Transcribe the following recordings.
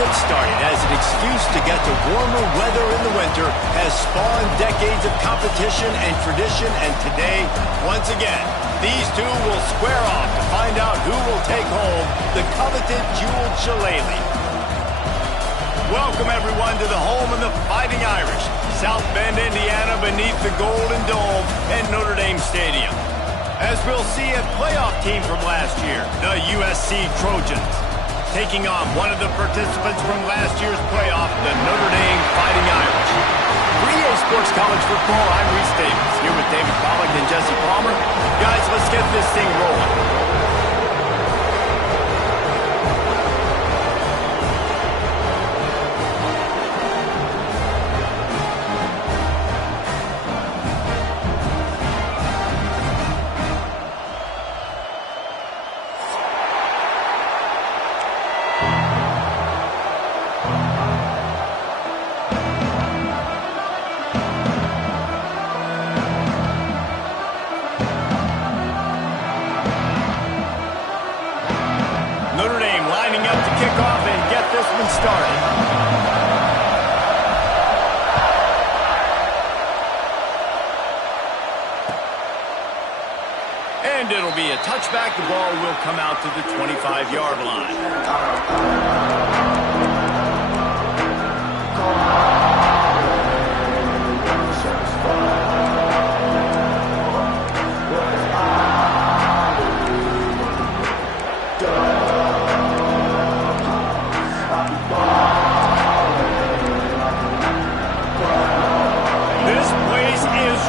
movement started as an excuse to get to warmer weather in the winter has spawned decades of competition and tradition, and today, once again, these two will square off to find out who will take home the coveted jeweled shillelagh. Welcome, everyone, to the home of the Fighting Irish, South Bend, Indiana, beneath the Golden Dome at Notre Dame Stadium. As we'll see a playoff team from last year, the USC Trojans, taking on one of the participants from last year's playoff, the Notre Dame Fighting Irish. For EA Sports College Football, I'm Reese Davis, here with David Pollack and Jesse Palmer. Guys, let's get this thing rolling. And it'll be a touchback. The ball will come out to the 25-yard line. This place is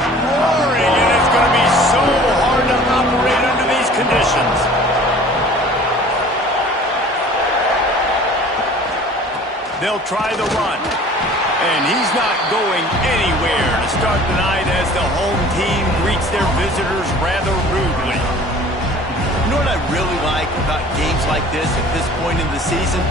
roaring, and it's going to be so hard to operate under these conditions. They'll try the run, and he's not going anywhere to start the night as the home team greets their visitors rather rudely. You know what I really like about games like this at this point in the season?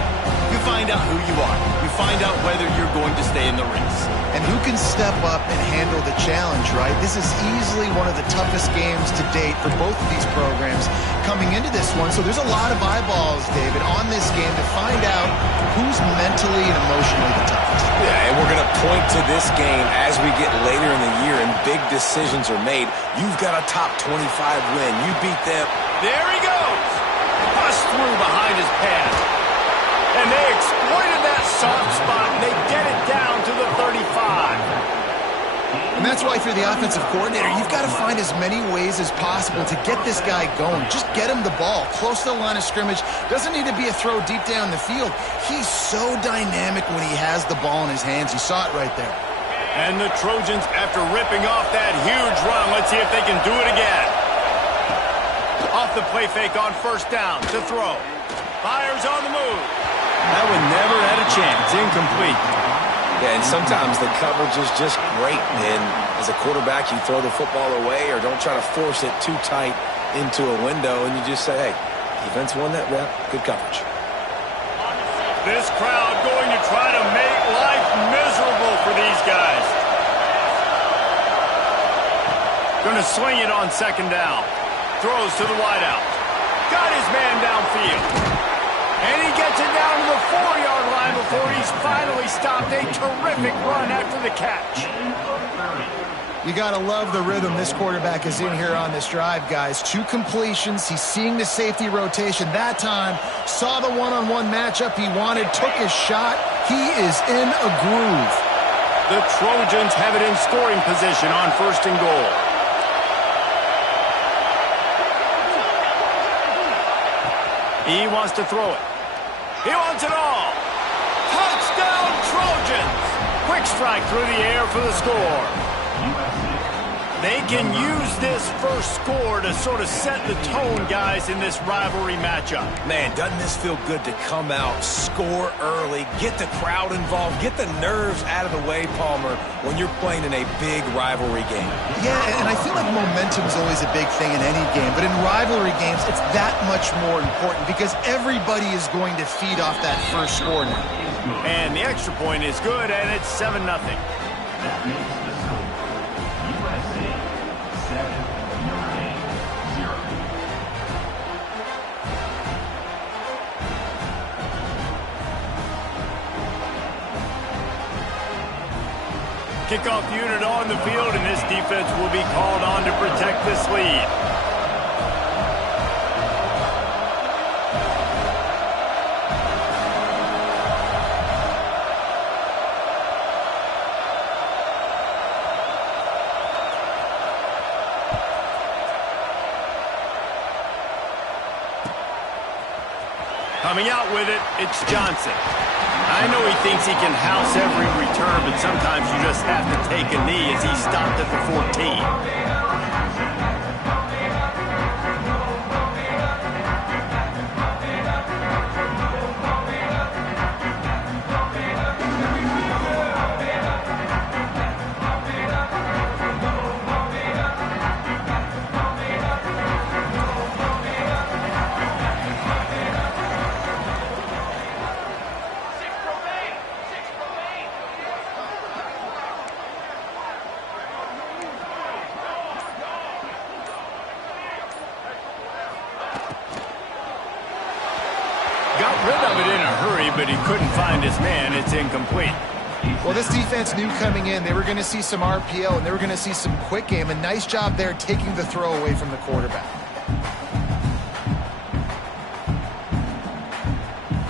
You find out who you are. You find out whether you're going to stay in the race. And who can step up and handle the challenge, right? This is easily one of the toughest games to date for both of these programs coming into this one. So there's a lot of eyeballs, David, on this game to find out who's mentally and emotionally the toughest. Yeah, and we're going to point to this game as we get later in the year and big decisions are made. You've got a top 25 win. You beat them. There he goes. Bust through behind his pads. And they exploited that soft spot, and they get it down to the 35. And that's why if you're the offensive coordinator, you've got to find as many ways as possible to get this guy going. Just get him the ball close to the line of scrimmage. Doesn't need to be a throw deep down the field. He's so dynamic when he has the ball in his hands. You saw it right there. And the Trojans, after ripping off that huge run, let's see if they can do it again. Off the play fake on first down to throw. Fires on the move. That one never had a chance. Incomplete. Yeah, and sometimes the coverage is just great. And as a quarterback, you throw the football away or don't try to force it too tight into a window, and you just say, hey, defense won that rep. Good coverage. This crowd going to try to make life miserable for these guys. Going to swing it on second down. Throws to the wideout. Got his man downfield. And he gets it down to the 4-yard line before he's finally stopped. A terrific run after the catch. You got to love the rhythm this quarterback is in here on this drive, guys. 2 completions. He's seeing the safety rotation that time. Saw the one-on-one matchup he wanted. Took his shot. He is in a groove. The Trojans have it in scoring position on first and goal. He wants to throw it. He wants it all. Touchdown, Trojans! Quick strike through the air for the score. They can use this first score to sort of set the tone, guys, in this rivalry matchup. Man, doesn't this feel good to come out, score early, get the crowd involved, get the nerves out of the way, Palmer, when you're playing in a big rivalry game? Yeah, and I feel like momentum is always a big thing in any game, but in rivalry games, it's that much more important because everybody is going to feed off that first score now. And the extra point is good, and it's 7-0. That makes the score USA 7, Notre Dame 0. Kickoff unit on the field, and this defense will be called on to protect this lead. Coming out with it, it's Johnson. I know he thinks he can house every return, but sometimes you just have to take a knee as he stopped at the 14. Got rid of it in a hurry, but he couldn't find his man. It's incomplete. Well, this defense knew coming in they were going to see some RPO and they were going to see some quick game. A nice job there taking the throw away from the quarterback.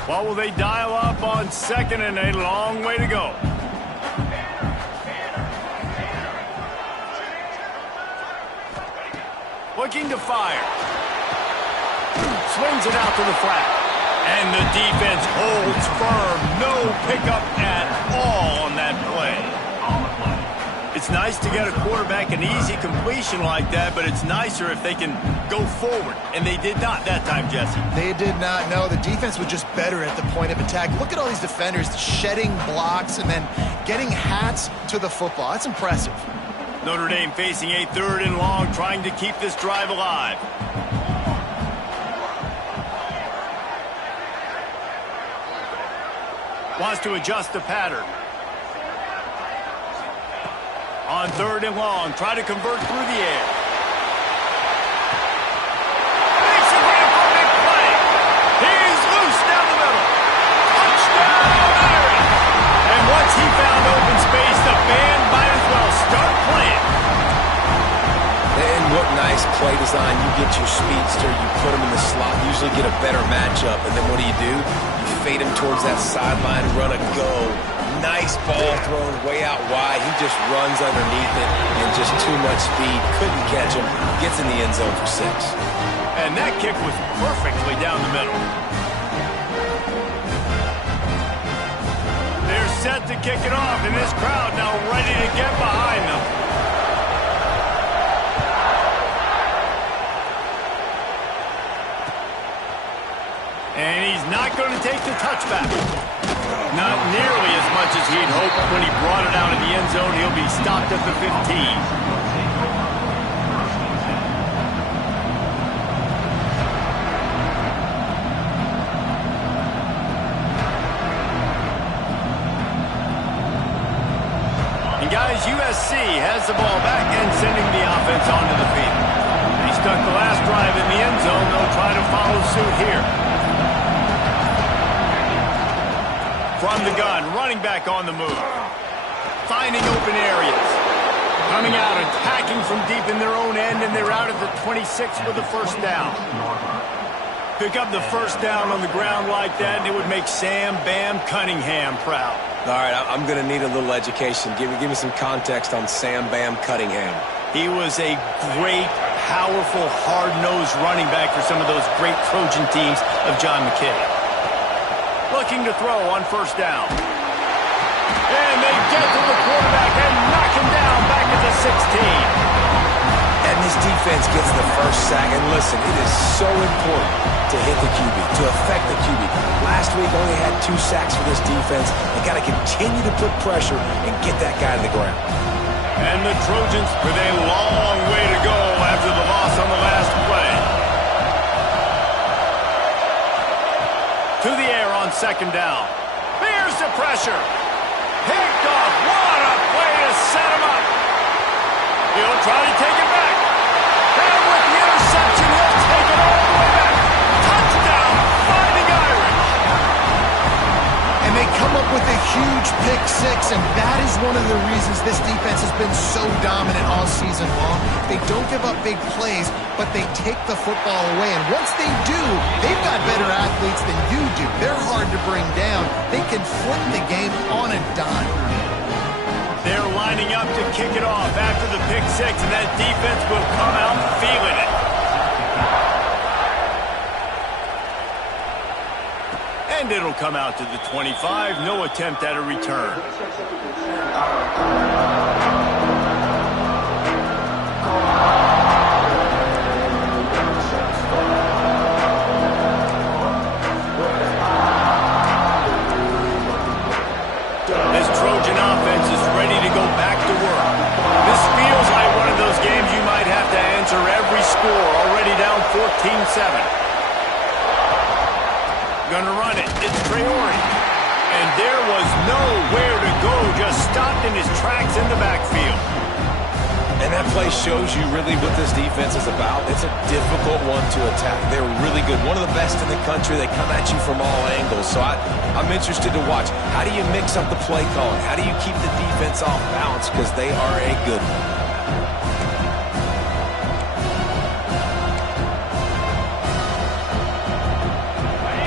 What will they dial up on second and a long way to go? Looking to fire. Swings it out to the flat. And the defense holds firm. No pickup at all on that play. It's nice to get a quarterback an easy completion like that, but it's nicer if they can go forward. And they did not that time, Jesse. They did not. No, the defense was just better at the point of attack. Look at all these defenders shedding blocks and then getting hats to the football. That's impressive. Notre Dame facing a 3rd and long, trying to keep this drive alive. Wants to adjust the pattern. On 3rd and long, try to convert through the air. Makes a grab for a big play. He's loose down the middle. Touchdown, Irish. And once he found open space, the band might as well start playing. And what nice play design. You get your speedster, you put him in the slot, usually get a better matchup, and then what do? You fade him towards that sideline, run a go. Nice ball thrown way out wide. He just runs underneath it and just too much speed. Couldn't catch him. Gets in the end zone for 6. And that kick was perfectly down the middle. They're set to kick it off, and this crowd now ready to get behind them. And he's not going to take the touchback. Not nearly as much as he'd hoped when he brought it out of the end zone. He'll be stopped at the 15. And guys, USC has the ball back and sending the offense onto the field. He stuck the last drive in the end zone. They'll try to follow suit here. From the gun, running back on the move. Finding open areas. Coming out, attacking from deep in their own end, and they're out at the 26 with the first down. Pick up the first down on the ground like that, and it would make Sam Bam Cunningham proud. All right, I'm going to need a little education. Give me some context on Sam Bam Cunningham. He was a great, powerful, hard-nosed running back for some of those great Trojan teams of John McKay. Looking to throw on first down. And they get to the quarterback and knock him down back at the 16. And this defense gets the first sack. And listen, it is so important to hit the QB, to affect the QB. Last week only had 2 sacks for this defense. They got to continue to put pressure and get that guy to the ground. And the Trojans with a long way to go after the loss on the last play. To the air on second down. Here's the pressure. Picked off. What a play to set him up. He'll try to take it back. And with the interception, he'll take it all the way back. Touchdown, Fighting Irish. And they come up with a huge pick six, and that is one of the reasons this defense has been so dominant all season long. They don't give up big plays, but they take the football away. And once they do, they've got better athletes than you do. They're hard to bring down. They can flip the game on a dime. They're lining up to kick it off after the pick six, and that defense will come out feeling it. And it'll come out to the 25. No attempt at a return. This Trojan offense is ready to go back to work. This feels like one of those games you might have to answer every score. Already down 14-7. Gonna run it. It's Traore. And there was nowhere to go. Just stopped in his tracks in the backfield. And that play shows you really what this defense is about. It's a difficult one to attack. They're really good. One of the best in the country. They come at you from all angles. So I'm interested to watch. How do you mix up the play calling? How do you keep the defense off balance? Because they are a good one.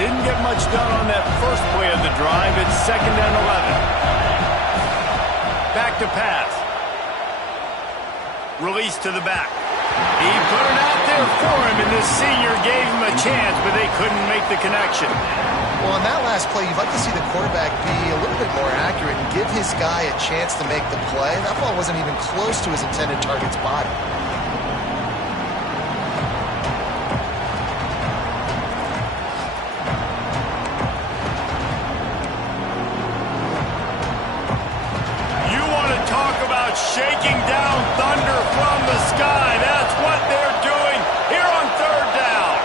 Didn't get much done on that first play of the drive. It's 2nd and 11. Back to pass. Release to the back. He put it out there for him, and this senior gave him a chance, but they couldn't make the connection. Well, on that last play, you'd like to see the quarterback be a little bit more accurate and give his guy a chance to make the play. That ball wasn't even close to his intended target's body. Shaking down thunder from the sky. That's what they're doing here on 3rd down.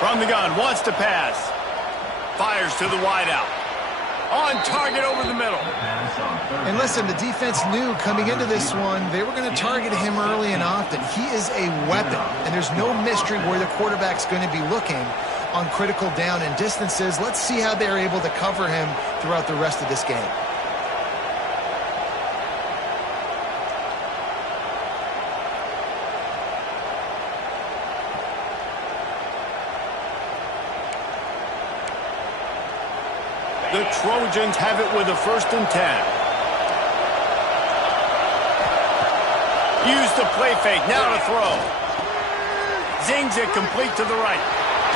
From the gun, wants to pass. Fires to the wideout. On target over the middle. And listen, the defense knew coming into this one, they were going to target him early and often. He is a weapon, and there's no mystery where the quarterback's going to be looking on critical down and distances. Let's see how they're able to cover him throughout the rest of this game. The Trojans have it with a 1st and 10. Use the play fake. Now to throw. Zings it complete to the right.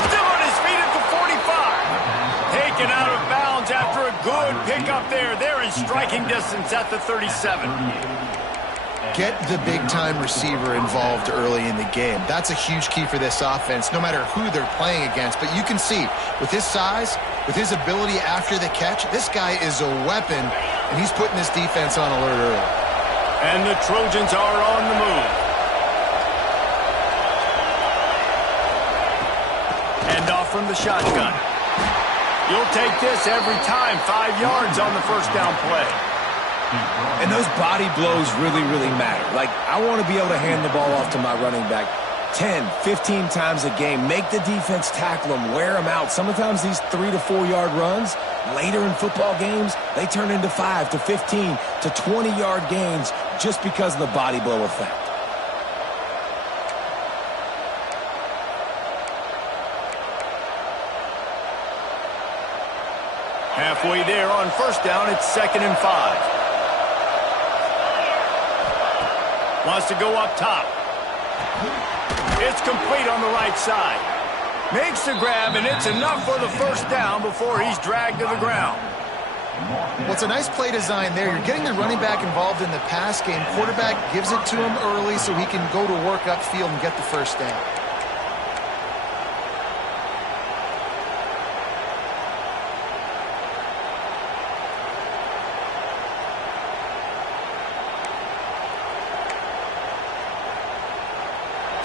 Still on his feet at the 45. Taken out of bounds after a good pickup there. They're in striking distance at the 37. Get the big-time receiver involved early in the game. That's a huge key for this offense, no matter who they're playing against. But you can see, with his size, with his ability after the catch, this guy is a weapon, and he's putting this defense on alert early. And the Trojans are on the move. Hand off from the shotgun. You'll take this every time. 5 yards on the 1st down play. And those body blows really, really matter. Like, I want to be able to hand the ball off to my running back 10, 15 times a game. Make the defense tackle them, wear them out. Sometimes these 3 to 4 yard runs, later in football games, they turn into 5 to 15 to 20 yard gains just because of the body blow effect. Halfway there on 1st down, it's 2nd and 5. Wants to go up top. It's complete on the right side. Makes the grab, and it's enough for the 1st down before he's dragged to the ground. Well, it's a nice play design there. You're getting the running back involved in the pass game. Quarterback gives it to him early so he can go to work upfield and get the 1st down.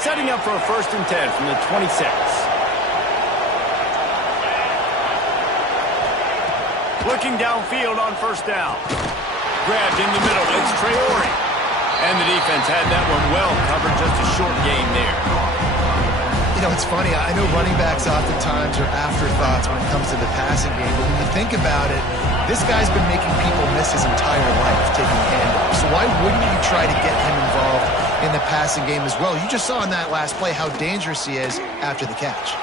Setting up for a 1st and 10 from the 26. Looking downfield on 1st down. Grabbed in the middle. It's Traore. And the defense had that one well covered. Just a short gain there. You know, it's funny. I know running backs oftentimes are afterthoughts when it comes to the passing game, but when you think about it, this guy's been making people miss his entire life taking handoffs. So why wouldn't you try to get him involved in the passing game as well? You just saw in that last play how dangerous he is after the catch.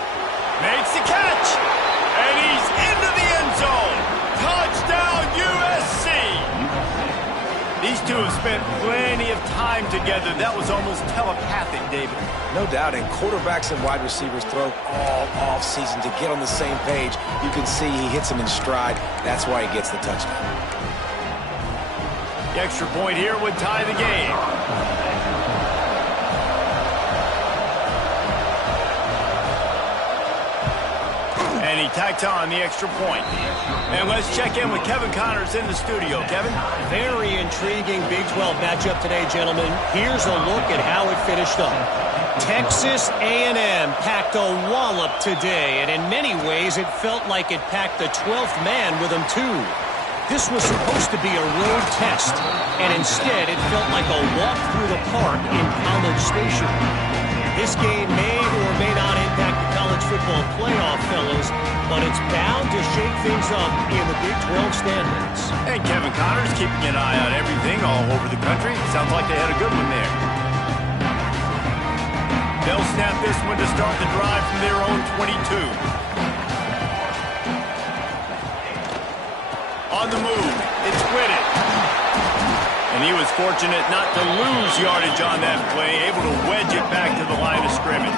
Makes the catch, and he's into the end zone. Touchdown, USC. These two have spent plenty of time together. That was almost telepathic, David. No doubt, and quarterbacks and wide receivers throw all off-season to get on the same page. You can see he hits them in stride. That's why he gets the touchdown. The extra point here would tie the game. And he tacked on the extra point. And let's check in with Kevin Connors in the studio. Kevin? Very intriguing Big 12 matchup today, gentlemen. Here's a look at how it finished up. Texas A&M packed a wallop today, and in many ways it felt like it packed the 12th man with them too. This was supposed to be a road test, and instead it felt like a walk through the park in College Station. This game may or may not impact the college football playoff, fellas, but it's bound to shake things up in the Big 12 standings. And Kevin Connors keeping an eye on everything all over the country. Sounds like they had a good one there. They'll snap this one to start the drive from their own 22. On the move, it's Whitted. And he was fortunate not to lose yardage on that play, able to wedge it back to the line of scrimmage.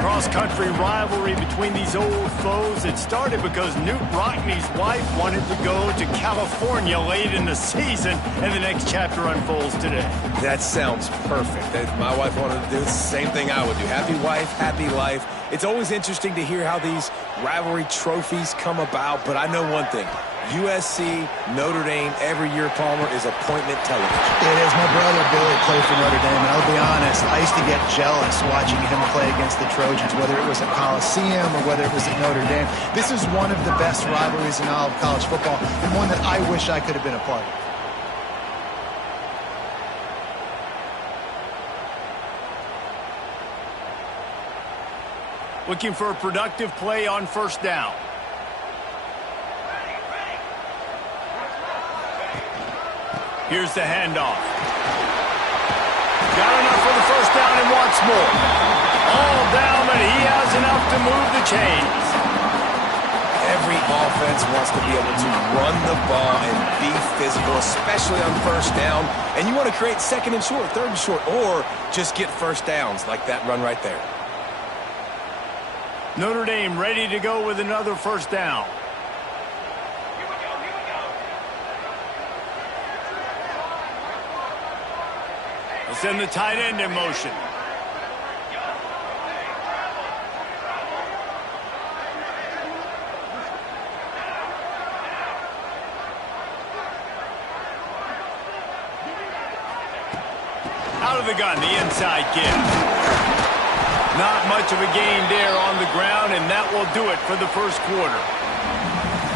Cross-country rivalry between these old foes. It started because Newt Rockne's wife wanted to go to California late in the season, and the next chapter unfolds today. That sounds perfect. If my wife wanted to do the same thing I would do. Happy wife, happy life. It's always interesting to hear how these rivalry trophies come about, but I know one thing. USC, Notre Dame, every year, Palmer, is appointment television. It is. My brother Billy played for Notre Dame, and I'll be honest, I used to get jealous watching him play against the Trojans, whether it was at Coliseum or whether it was at Notre Dame. This is one of the best rivalries in all of college football, and one that I wish I could have been a part of. Looking for a productive play on first down. Here's the handoff. Got enough for the first down and wants more. All down, but he has enough to move the chains. Every offense wants to be able to run the ball and be physical, especially on first down. And you want to create second and short, third and short, or just get first downs like that run right there. Notre Dame ready to go with another first down. Send the tight end in motion. Out of the gun, the inside give. Not much of a gain there on the ground, and that will do it for the first quarter.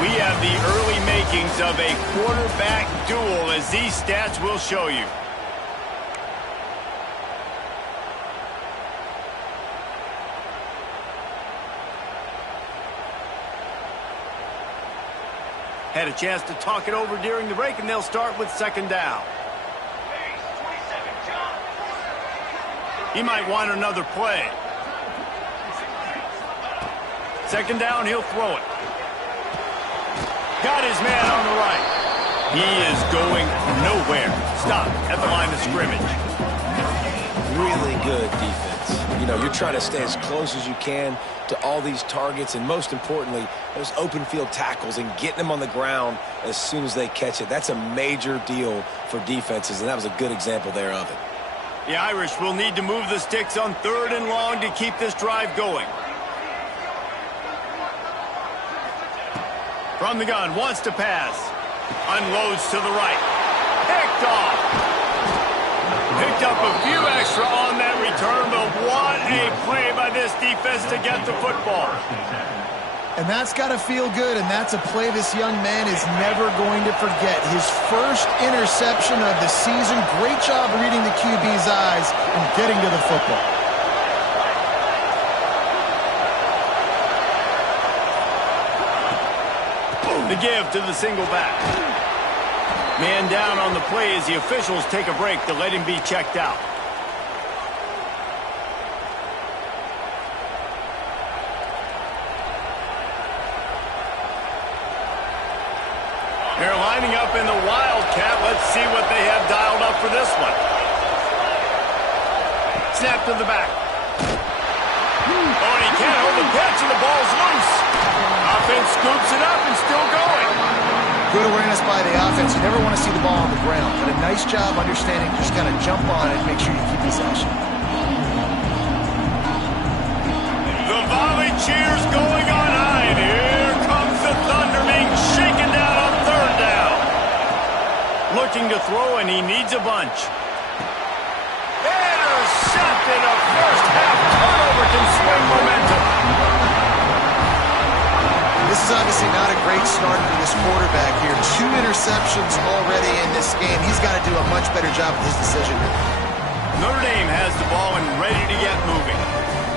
We have the early makings of a quarterback duel, as these stats will show you. Had a chance to talk it over during the break, and they'll start with second down. He might want another play. Second down, he'll throw it. Got his man on the right. He is going nowhere. Stop at the line of scrimmage. Really good defense. You know, you're trying to stay as close as you can to all these targets, and most importantly, those open field tackles and getting them on the ground as soon as they catch it. That's a major deal for defenses, and that was a good example there of it. The Irish will need to move the sticks on third and long to keep this drive going. From the gun, wants to pass. Unloads to the right. Picked off. Picked up a few extra on that return, but what a play by this defense to get the football. And that's got to feel good, and that's a play this young man is never going to forget. His first interception of the season. Great job reading the QB's eyes and getting to the football. give to the single back. Man down on the play as the officials take a break to let him be checked out. They're lining up in the Wildcat. Let's see what they have dialed up for this one. Snap to the back. Oh, and he can't hold the pitch, and the ball's loose. Offense scoops it up and still going. Good awareness by the offense. You never want to see the ball on the ground, but a nice job understanding just kind of jump on it and make sure you keep possession. The volley cheers going on high, and here comes the Thunder being shaken down on third down. Looking to throw, and he needs a bunch. Intercepted. A first half turnover can swing momentum. This is obviously not a great start for this quarterback here. 2 interceptions already in this game. He's got to do a much better job with his decision. Notre Dame has the ball and ready to get moving.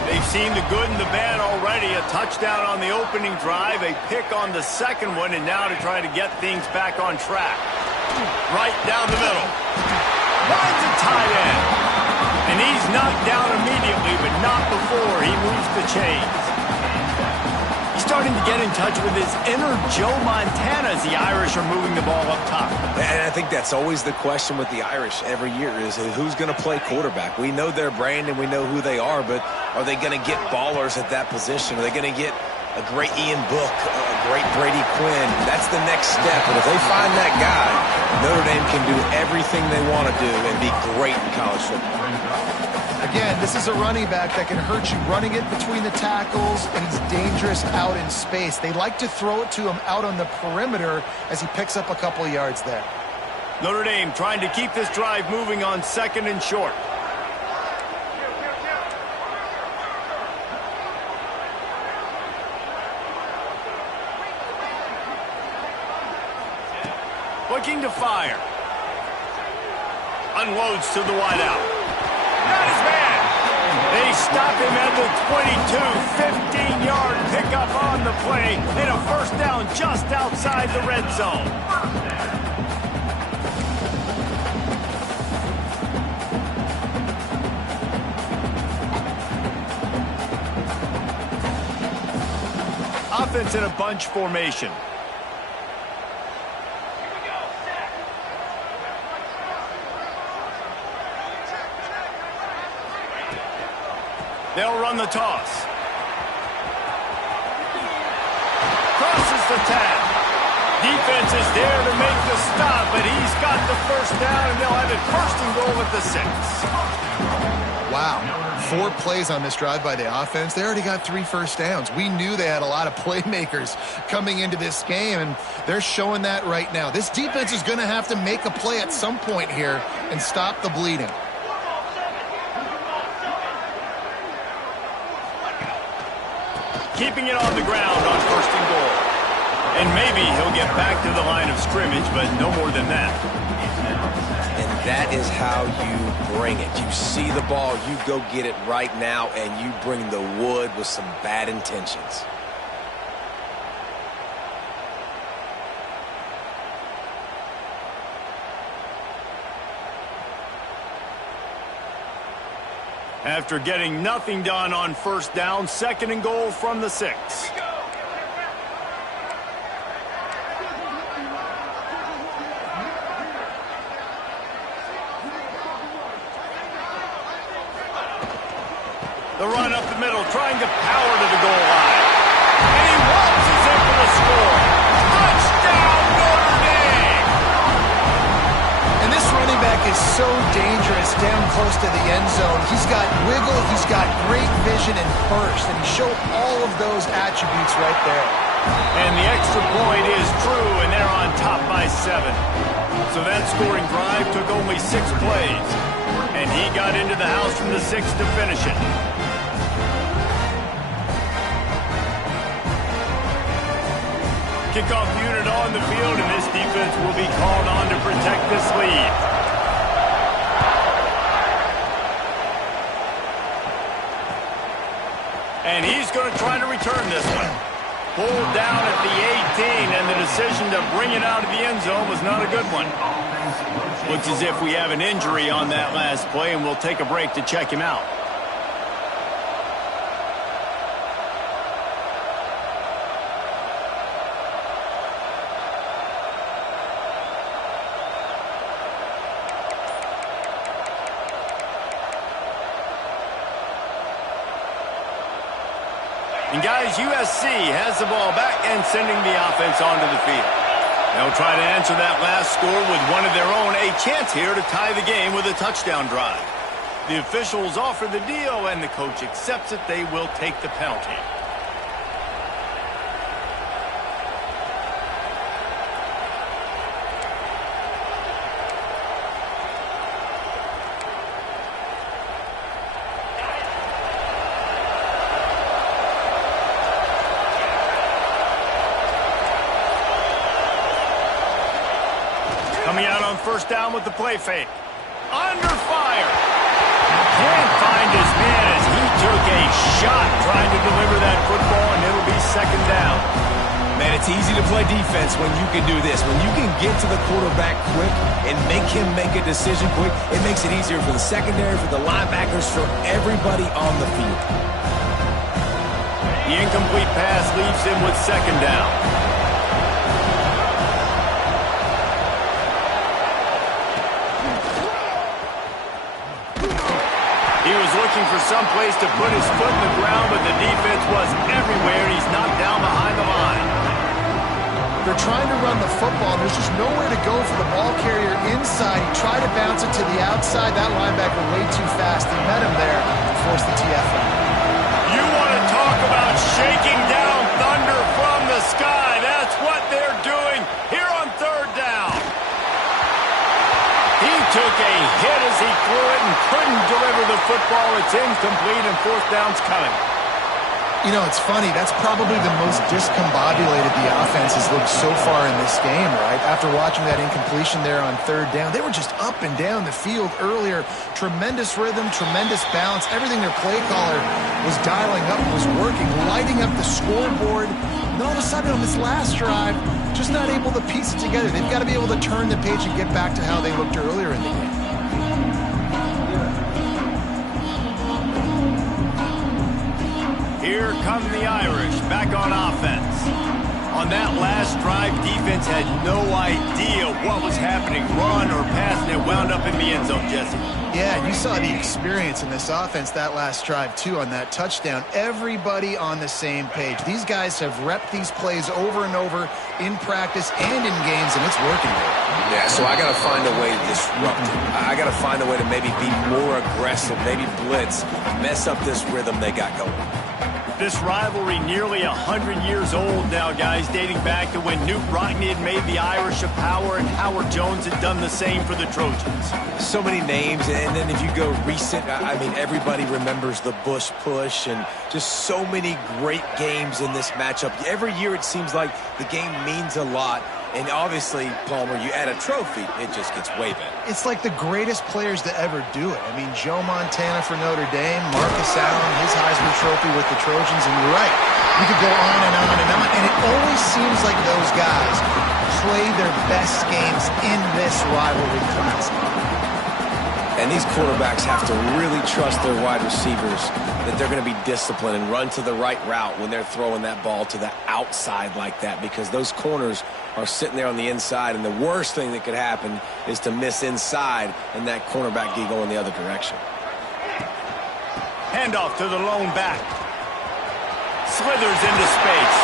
They've seen the good and the bad already. A touchdown on the opening drive, a pick on the second one, and now to try to get things back on track. Right down the middle. Finds a tight end. And he's knocked down immediately, but not before he moves the chains. He's starting to get in touch with his inner Joe Montana as the Irish are moving the ball up top. And I think that's always the question with the Irish every year is who's going to play quarterback. We know their brand and we know who they are, but are they going to get ballers at that position? Are they going to get a great Ian Book, a great Brady Quinn? That's the next step. And if they find that guy, Notre Dame can do everything they want to do and be great in college football. Again, this is a running back that can hurt you running it between the tackles, and he's dangerous out in space. They like to throw it to him out on the perimeter as he picks up a couple of yards there. Notre Dame trying to keep this drive moving on second and short. Looking to fire. Unloads to the wideout. Got his man. They stop him at the 22, 15-yard pickup on the play, and a first down just outside the red zone. Offense in a bunch formation. They'll run the toss. Crosses the tag. Defense is there to make the stop, but he's got the first down, and they'll have it first and goal at the 6. Wow. 4 plays on this drive by the offense. They already got 3 first downs. We knew they had a lot of playmakers coming into this game, and they're showing that right now. This defense is going to have to make a play at some point here and stop the bleeding. Keeping it on the ground on first and goal. And maybe he'll get back to the line of scrimmage, but no more than that. And that is how you bring it. You see the ball, you go get it right now, and you bring the wood with some bad intentions. After getting nothing done on first down, second and goal from the 6. The run up the middle, trying to power to the goal line. And he waltzes in for the score. Touchdown, Notre Dame! And this running back is so dangerous down close to the end zone. He's got wiggle, he's got great vision and burst, and he showed all of those attributes right there. And the extra point is true, and they're on top by 7. So that scoring drive took only 6 plays. And he got into the house from the 6 to finish it. Kickoff unit on the field, and this defense will be called on to protect this lead. And he's going to try to return this one. pulled down at the 18, and the decision to bring it out of the end zone was not a good one. Looks as if we have an injury on that last play, and we'll take a break to check him out. And guys, USC has the ball back and sending the offense onto the field. They'll try to answer that last score with one of their own, a chance here to tie the game with a touchdown drive. The officials offer the deal, and the coach accepts it. They will take the penalty. Coming out on first down with the play fake. Under fire. Can't find his man as he took a shot trying to deliver that football, and it'll be second down. Man, it's easy to play defense when you can do this. When you can get to the quarterback quick and make him make a decision quick, it makes it easier for the secondary, for the linebackers, for everybody on the field. The incomplete pass leaves him with second down. He was looking for some place to put his foot in the ground, but the defense was everywhere. He's knocked down behind the line. They're trying to run the football. There's just nowhere to go for the ball carrier inside. He tried to bounce it to the outside. That linebacker way too fast. He met him there to force the TFL. You want to talk about shaking down thunder from the sky. That's what they're doing here on third down. He took a hit as he threw it and couldn't deliver the football. It's incomplete, and fourth down's coming. You know, it's funny. That's probably the most discombobulated the offense has looked so far in this game, right? After watching that incompletion there on third down, they were just up and down the field earlier. Tremendous rhythm, tremendous balance. Everything their play caller was dialing up was working, lighting up the scoreboard. And all of a sudden on this last drive, just not able to piece it together. They've got to be able to turn the page and get back to how they looked earlier in the game. Here come the Irish back on offense. On that last drive, defense had no idea what was happening, run or pass, and it wound up in the end zone, Jesse. Yeah, you saw the experience in this offense that last drive, too, on that touchdown. Everybody on the same page. These guys have repped these plays over and over in practice and in games, and it's working there. Yeah, so I got to find a way to disrupt it. I got to find a way to maybe be more aggressive, maybe blitz, mess up this rhythm they got going. This rivalry nearly 100 years old now, guys, dating back to when Newt Rockne had made the Irish a power and Howard Jones had done the same for the Trojans. So many names, and then if you go recent, I mean, everybody remembers the Bush push and just so many great games in this matchup. Every year it seems like the game means a lot. And obviously, Palmer, you add a trophy, it just gets way better. It's like the greatest players to ever do it. I mean, Joe Montana for Notre Dame, Marcus Allen, his Heisman Trophy with the Trojans, and you're right. You could go on and on and on, and it always seems like those guys play their best games in this rivalry classic. And these quarterbacks have to really trust their wide receivers that they're going to be disciplined and run to the right route when they're throwing that ball to the outside like that, because those corners are sitting there on the inside, and the worst thing that could happen is to miss inside and that cornerback D go in the other direction. Handoff to the lone back. Slithers into space.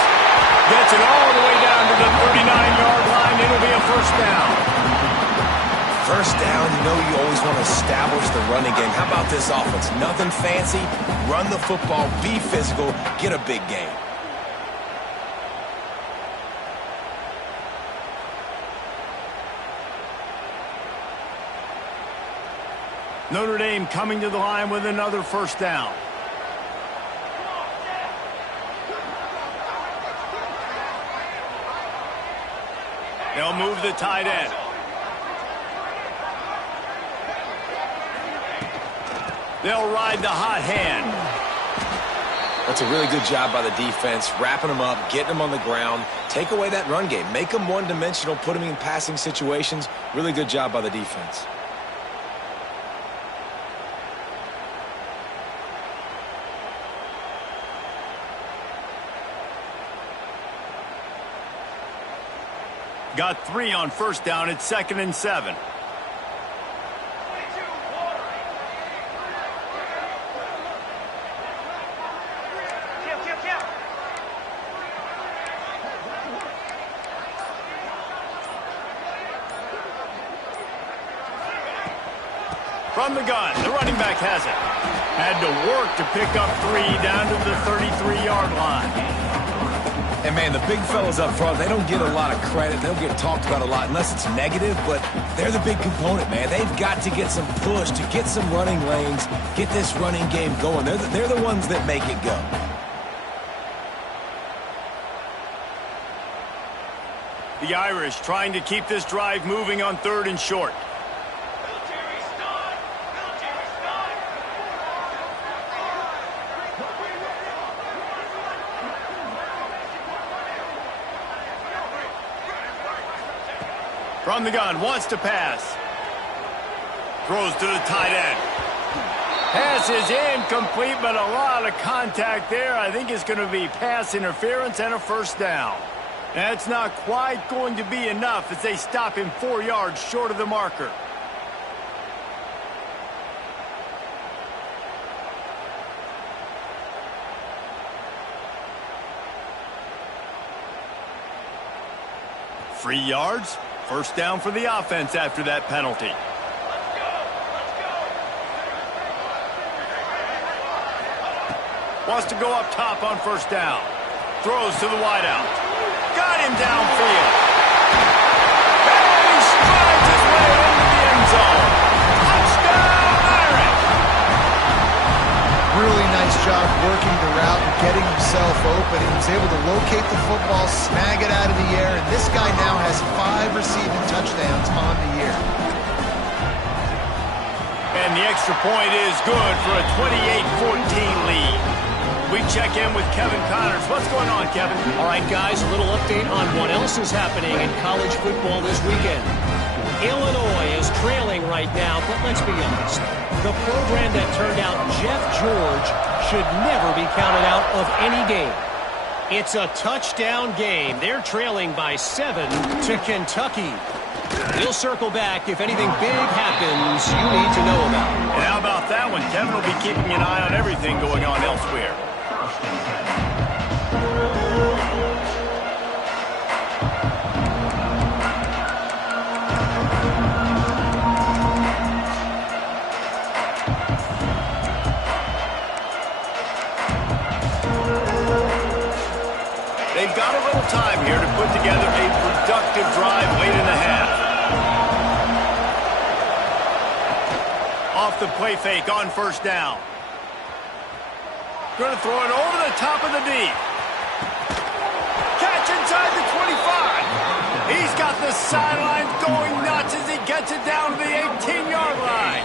Gets it all the way down to the 39-yard line. It'll be a first down. First down, you know you always want to establish the running game. How about this offense? Nothing fancy. Run the football, be physical, get a big gain. Notre Dame coming to the line with another first down. They'll move the tight end. They'll ride the hot hand. That's a really good job by the defense, wrapping them up, getting them on the ground. Take away that run game. Make them one-dimensional, put them in passing situations. Really good job by the defense. Got 3 on first down. It's 2nd and 7. From the gun, the running back has it. Had to work to pick up 3 down to the 33-yard line. And, man, the big fellas up front, they don't get a lot of credit. They don't get talked about a lot unless it's negative, but they're the big component, man. They've got to get some push, to get some running lanes, get this running game going. They're the ones that make it go. The Irish trying to keep this drive moving on 3rd and short. From the gun, wants to pass. Throws to the tight end. Pass is incomplete, but a lot of contact there. I think it's going to be pass interference and a first down. That's not quite going to be enough as they stop him 4 yards short of the marker. Free yards. First down for the offense after that penalty. Wants to go up top on first down. Throws to the wideout. Got him downfield. And he strides his way into the end zone. Touchdown, Irish! Really nice job working the route and getting himself open. He was able to locate the football, snag it out of the air, and this guy now has 5 receiving touchdowns on the year. And the extra point is good for a 28-14 lead. We check in with Kevin Connors. What's going on, Kevin? All right, guys, a little update on what else is happening in college football this weekend. Illinois is trailing right now, but let's be honest. The program that turned out Jeff George should never be counted out of any game. It's a touchdown game. They're trailing by 7 to Kentucky. We'll circle back if anything big happens you need to know about. And how about that one? Kevin will be keeping an eye on everything going on elsewhere. They've got a little time here to put together a productive drive late in the half. Off the play fake on first down. Going to throw it over the top of the D. Catch inside the 25. He's got the sidelines going nuts as he gets it down to the 18-yard line.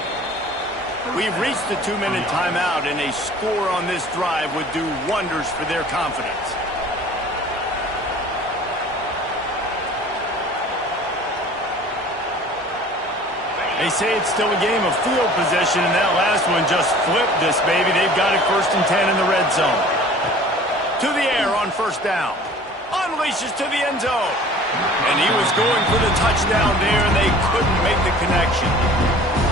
We've reached the 2-minute timeout, and a score on this drive would do wonders for their confidence. They say it's still a game of field position, and that last one just flipped this baby. They've got it 1st and 10 in the red zone. To the air on first down. Unleashes to the end zone. And he was going for the touchdown there, and they couldn't make the connection.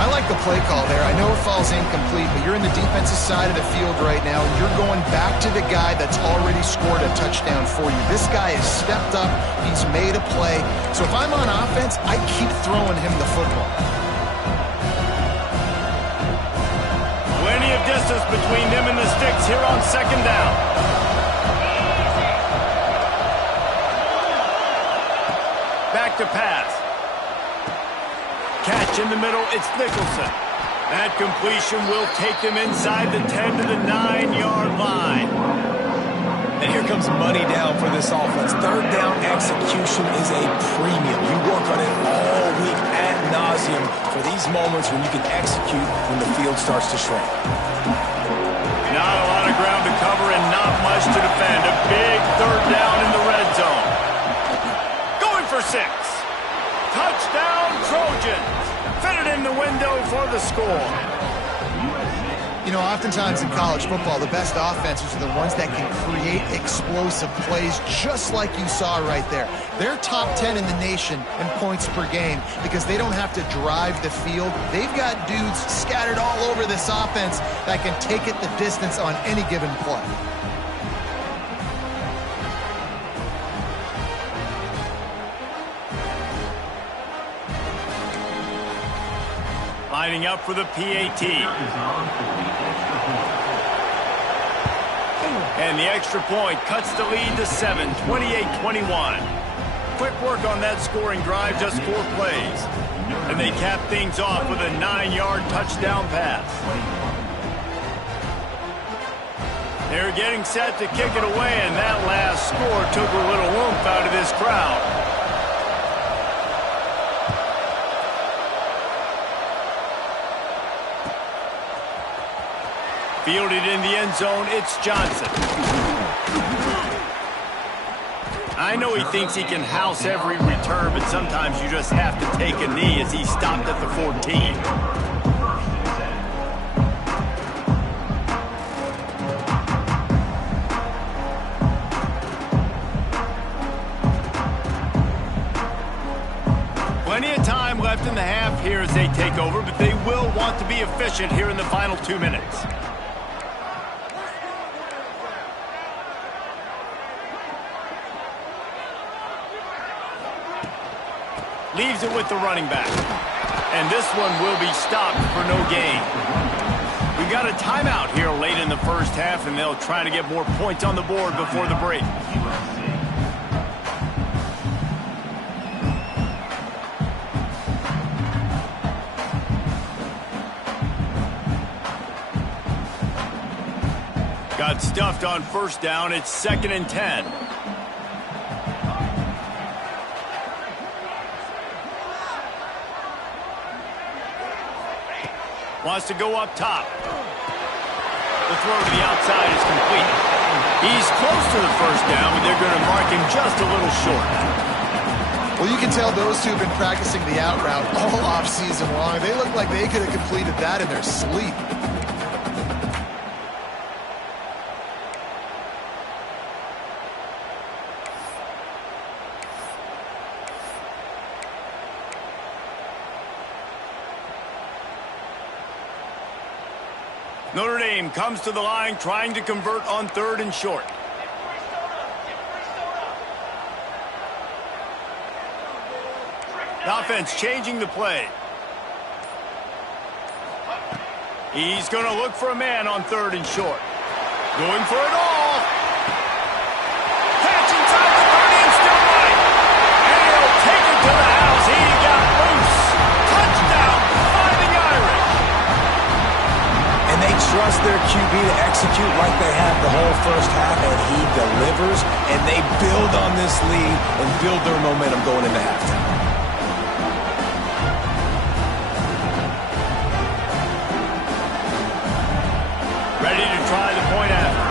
I like the play call there. I know it falls incomplete, but you're in the defensive side of the field right now. You're going back to the guy that's already scored a touchdown for you. This guy has stepped up. He's made a play. So if I'm on offense, I keep throwing him the football. Plenty of distance between them and the sticks here on second down. Back to pass. Catch in the middle, it's Nicholson. That completion will take them inside the 10 to the 9-yard line. And here comes money down for this offense. Third down execution is a premium. You work on it all week ad nauseum for these moments when you can execute when the field starts to shrink. Not a lot of ground to cover and not much to defend. A big third down in the red zone. Going for 6. Touchdown, Trojans. Fitted in the window for the score. You know, oftentimes in college football, the best offenses are the ones that can create explosive plays just like you saw right there. They're top 10 in the nation in points per game because they don't have to drive the field. They've got dudes scattered all over this offense that can take it the distance on any given play. Lining up for the PAT. And the extra point cuts the lead to 7, 28-21. Quick work on that scoring drive, just 4 plays. And they cap things off with a 9-yard touchdown pass. They're getting set to kick it away, and that last score took a little oomph out of this crowd. Fielded in the end zone, it's Johnson. I know he thinks he can house every return, but sometimes you just have to take a knee as he stopped at the 14. Plenty of time left in the half here as they take over, but they will want to be efficient here in the final 2 minutes. Leaves it with the running back. And this one will be stopped for no gain. We've got a timeout here late in the first half, and they'll try to get more points on the board before the break. Got stuffed on first down. It's 2nd and 10. Wants to go up top. The throw to the outside is complete. He's close to the first down, but they're going to mark him just a little short. Well, you can tell those two have been practicing the out route all offseason long. They look like they could have completed that in their sleep. Notre Dame comes to the line trying to convert on 3rd and short. The offense changing the play. He's going to look for a man on 3rd and short. Going for it all. Catch inside the 30 and still running. And he'll take it to the house. He got loose. Touchdown, Fighting Irish. And they trust their QB to execute like they have the whole first half, and he delivers, and they build on this lead and build their momentum going into halftime. Ready to try the point after.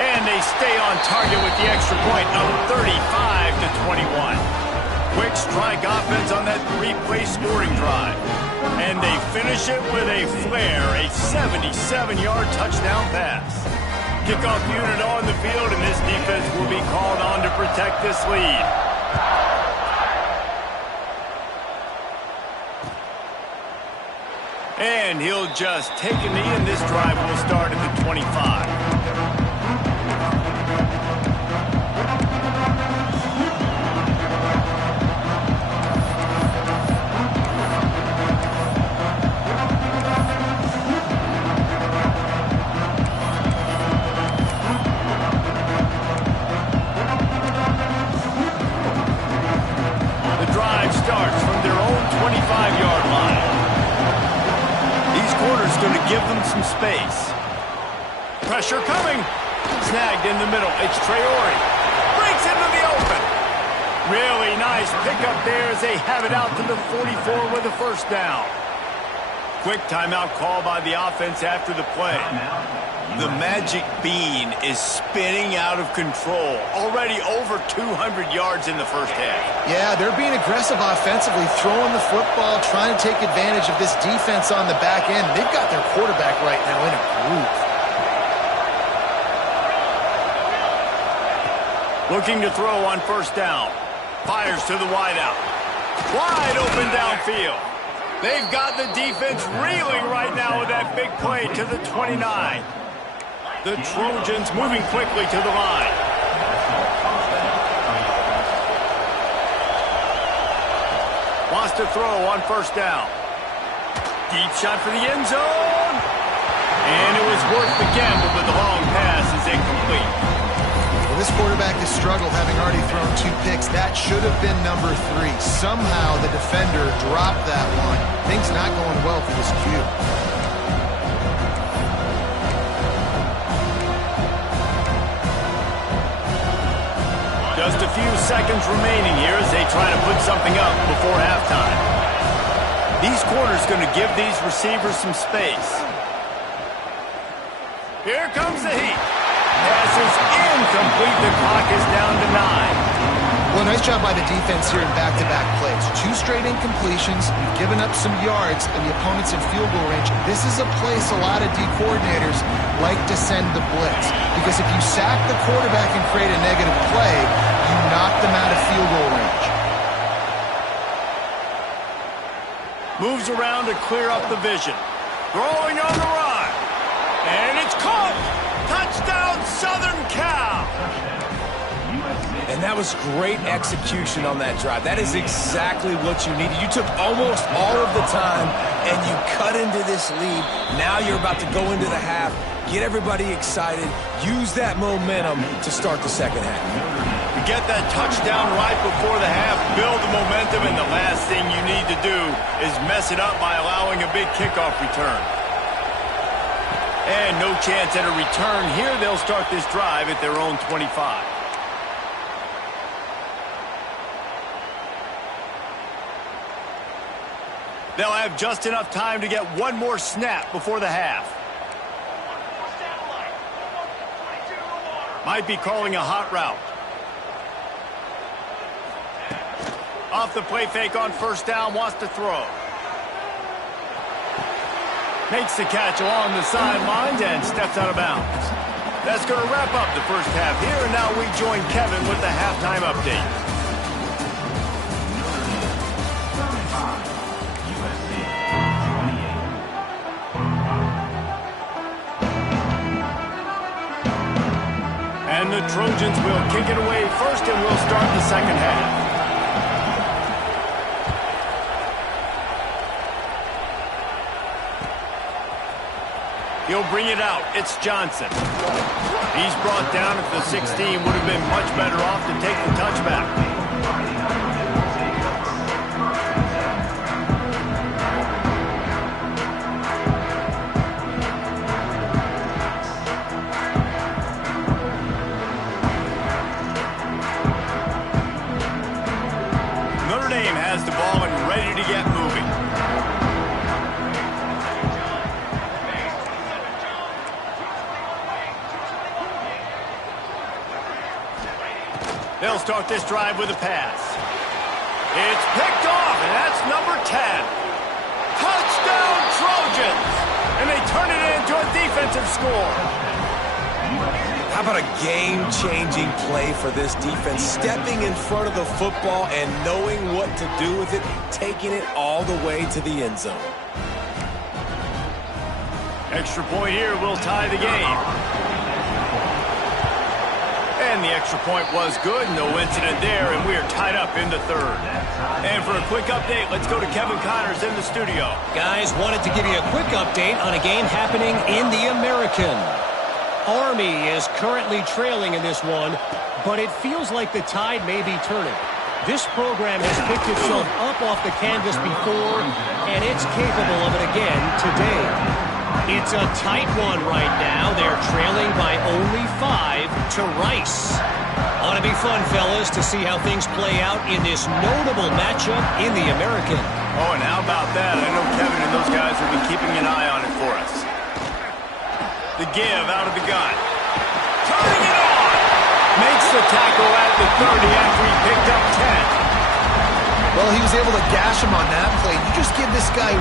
And they stay on target with the extra point of 35-21. Quick strike offense on that 3-play scoring drive. And they finish it with a flair, a 77-yard touchdown pass. Kickoff unit on the field, and this defense will be called on to protect this lead. And he'll just take a knee, and this drive will start at the 25. Starts from their own 25-yard line. These corners going to give them some space. Pressure coming. Snagged in the middle. It's Traore. Breaks into the open. Really nice pickup there as they have it out to the 44 with a first down. Quick timeout call by the offense after the play. The magic bean is spinning out of control. Already over 200 yards in the first half. Yeah, they're being aggressive offensively, throwing the football, trying to take advantage of this defense on the back end. They've got their quarterback right now in a groove. Looking to throw on first down. Fires to the wideout. Wide open downfield. They've got the defense reeling right now with that big play to the 29. The Trojans moving quickly to the line. Wants to throw on first down. Deep shot for the end zone. And it was worth the gamble, but the long pass is incomplete. Well, this quarterback has struggled, having already thrown 2 picks. That should have been number 3. Somehow the defender dropped that one. Things not going well for this Q. Just a few seconds remaining here as they try to put something up before halftime. These corners going to give these receivers some space. Here comes the heat. Pass is incomplete. The clock is down to 9. Well, nice job by the defense here in back-to-back plays. 2 straight incompletions. You've given up some yards, and the opponent's in field goal range. This is a place a lot of D coordinators like to send the blitz, because if you sack the quarterback and create a negative play, you knock them out of field goal range. Moves around to clear up the vision. Throwing on the run. And it's caught. Touchdown, Southern Cal. And that was great execution on that drive. That is exactly what you needed. You took almost all of the time, and you cut into this lead. Now you're about to go into the half, get everybody excited, use that momentum to start the second half. You get that touchdown right before the half, build the momentum, and the last thing you need to do is mess it up by allowing a big kickoff return. And no chance at a return here. They'll start this drive at their own 25. They'll have just enough time to get one more snap before the half. Might be calling a hot route. Off the play fake on first down, wants to throw. Makes the catch along the sidelines and steps out of bounds. That's going to wrap up the first half here, and now we join Kevin with the halftime update. And the Trojans will kick it away first, and we'll start the second half. He'll bring it out. It's Johnson. He's brought down at the 16. Would have been much better off to take the touchback. Notre Dame has the ball and ready to get moving. They'll start this drive with a pass. It's picked off, and that's number 10. Touchdown, Trojans! And they turn it into a defensive score. How about a game-changing play for this defense? Stepping in front of the football and knowing what to do with it, taking it all the way to the end zone. Extra point here will tie the game. And the extra point was good. No incident there, and we are tied up in the third. And for a quick update, let's go to Kevin Connors in the studio. Guys, wanted to give you a quick update on a game happening in the American. Army is currently trailing in this one, but it feels like the tide may be turning. This program has picked itself up off the canvas before, and it's capable of it again today. It's a tight one right now. They're trailing by only 5 to Rice. Ought to be fun, fellas, to see how things play out in this notable matchup in the American. Oh, and how about that? I know Kevin and those guys will be keeping an eye on it for us. The give out of the gun. Turning it on! Makes the tackle at the 30 after he picked up 10. Well, he was able to gash him on that play. You just give this guy 1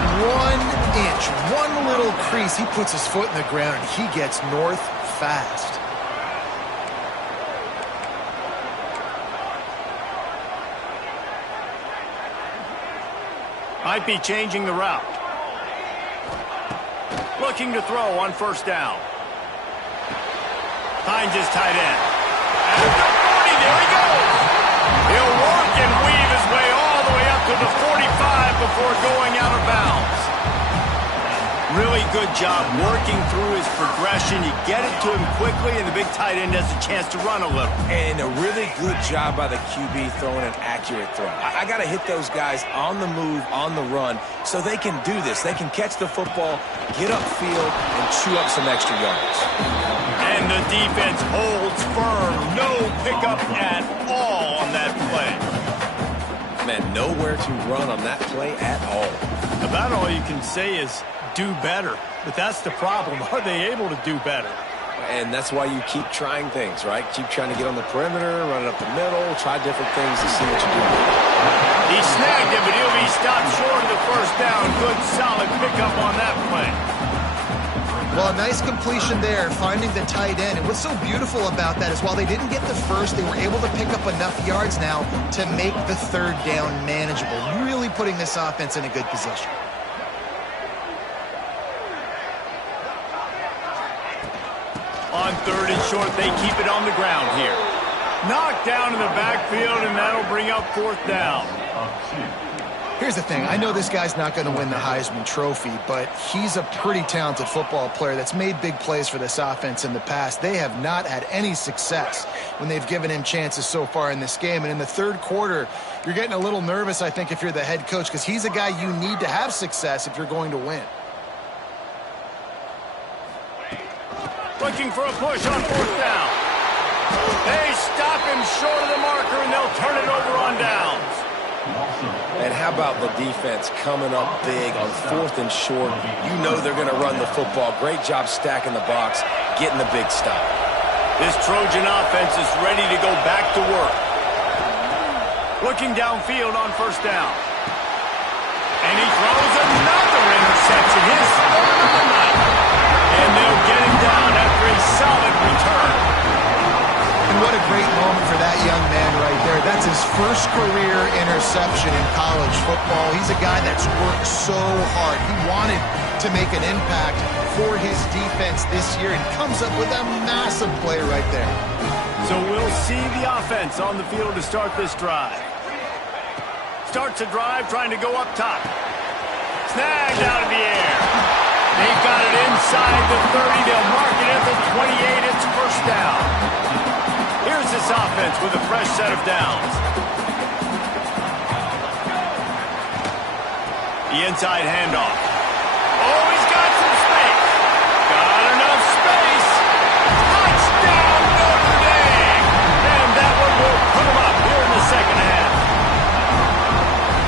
inch, one little crease. He puts his foot in the ground, and he gets north fast. Might be changing the route. Looking to throw on first down. Finds his tight end. At the 40, there he goes. He'll work and weave his way all the way up to the 45 before going out of bounds. Really good job working through his progression. You get it to him quickly, and the big tight end has a chance to run a little. And a really good job by the QB throwing an accurate throw. I got to hit those guys on the move, on the run, so they can do this. They can catch the football, get upfield, and chew up some extra yards. And the defense holds firm. No pickup at all on that play. Man, nowhere to run on that play at all. About all you can say is do better. But that's the problem. Are they able to do better? And that's why you keep trying things, right? Keep trying to get on the perimeter, run it up the middle, try different things to see what you do. He snagged it, but he'll be stopped short of the first down. Good, solid pickup on that play. Well, a nice completion there, finding the tight end. And what's so beautiful about that is while they didn't get the first, they were able to pick up enough yards now to make the third down manageable. Really putting this offense in a good position. On third and short, they keep it on the ground here. Knocked down in the backfield, and that'll bring up fourth down. Here's the thing. I know this guy's not going to win the Heisman Trophy, but he's a pretty talented football player that's made big plays for this offense in the past. They have not had any success when they've given him chances so far in this game. And in the third quarter, you're getting a little nervous, I think, if you're the head coach, because he's a guy you need to have success if you're going to win. Looking for a push on fourth down. They stop him short of the marker, and they'll turn it over on downs. And how about the defense coming up big on fourth and short? You know they're going to run the football. Great job stacking the box, getting the big stop. This Trojan offense is ready to go back to work. Looking downfield on first down. And he throws another interception. His third of the night. And they'll get him down after a solid return. And what a great moment for that young man right there. That's his first career interception in college football. He's a guy that's worked so hard. He wanted to make an impact for his defense this year and comes up with a massive play right there. So we'll see the offense on the field to start this drive. Starts a drive trying to go up top. Snagged out of the air. They've got it inside the 30. They'll mark it at the 28. It's first down. Here's this offense with a fresh set of downs. The inside handoff. Oh, he's got some space. Got enough space. Touchdown, Notre Dame. And that one will put him up here in the second half.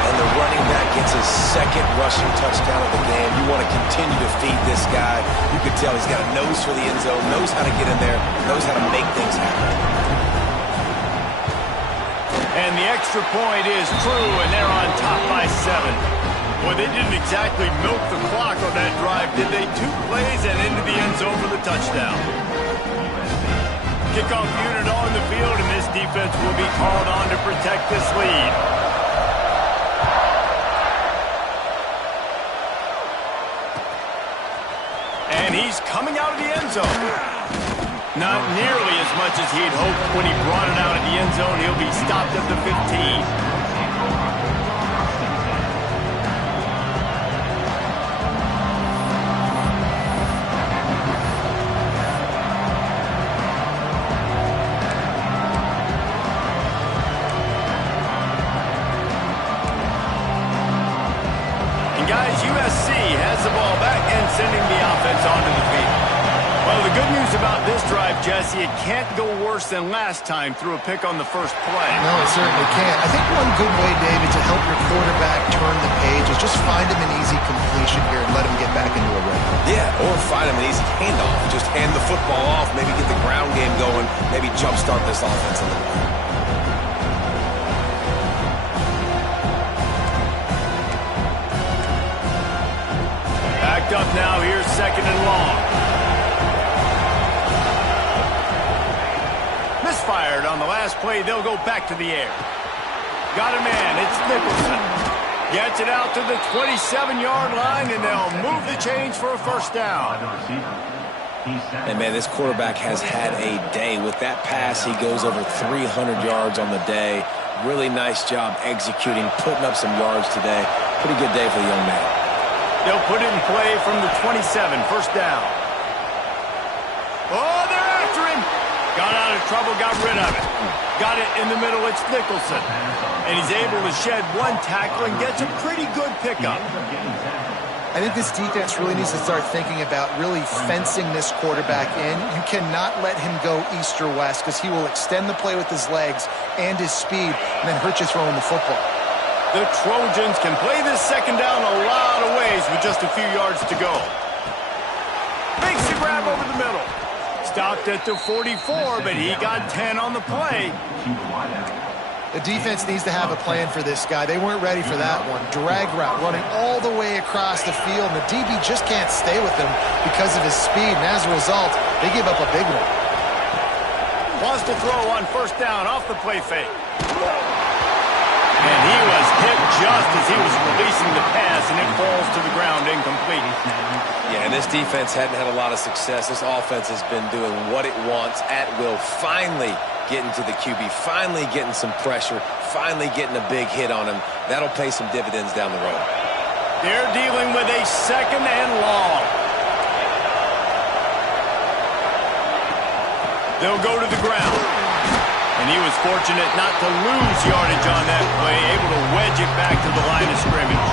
And the running back gets his second rushing touchdown of the game. You want to continue to feed this guy. You can tell he's got a nose for the end zone, knows how to get in there, knows how to make things happen. And the extra point is true, and they're on top by 7. Boy, they didn't exactly milk the clock on that drive, did they? 2 plays and into the end zone for the touchdown. Kickoff unit on the field, and this defense will be called on to protect this lead. And he's coming out of the end zone. Not nearly as much as he'd hoped when he brought it out of the end zone. He'll be stopped at the 15. And guys, USC has the ball back and sending the offense onto the field. Well, the good news about this drive, Jesse, it can't go worse than last time through a pick on the first play. No, it certainly can't. I think one good way, David, to help your quarterback turn the page is just find him an easy completion here and let him get back into a rhythm. Yeah, or find him an easy handoff. Just hand the football off, maybe get the ground game going, maybe jumpstart this offense a little bit. Backed up now, here's 2nd and long. Misfired on the last play, they'll go back to the air. Got a man, it's Nicholson. Gets it out to the 27-yard line, and they'll move the chains for a first down. And, man, this quarterback has had a day. With that pass, he goes over 300 yards on the day. Really nice job executing, putting up some yards today. Pretty good day for the young man. They'll put it in play from the 27, first down. Oh, they're after him. Got out of trouble, got rid of it. Got it in the middle, it's Nicholson. And he's able to shed one tackle and gets a pretty good pickup. I think this defense really needs to start thinking about really fencing this quarterback in. You cannot let him go east or west because he will extend the play with his legs and his speed and then hurt you throwing the football. The Trojans can play this second down a lot of ways with just a few yards to go. Makes the grab over the middle. Stopped at the 44, but he got 10 on the play. The defense needs to have a plan for this guy. They weren't ready for that one. Drag route running all the way across the field, and the DB just can't stay with him because of his speed, and as a result, they give up a big one. Wants to throw on first down off the play fake. And he was hit just as he was releasing the pass, and it falls to the ground incomplete. Yeah, and this defense hadn't had a lot of success. This offense has been doing what it wants at will. Finally getting to the QB, finally getting some pressure, finally getting a big hit on him. That'll pay some dividends down the road. They're dealing with a 2nd and long. They'll go to the ground. And he was fortunate not to lose yardage on that play, able to wedge it back to the line of scrimmage.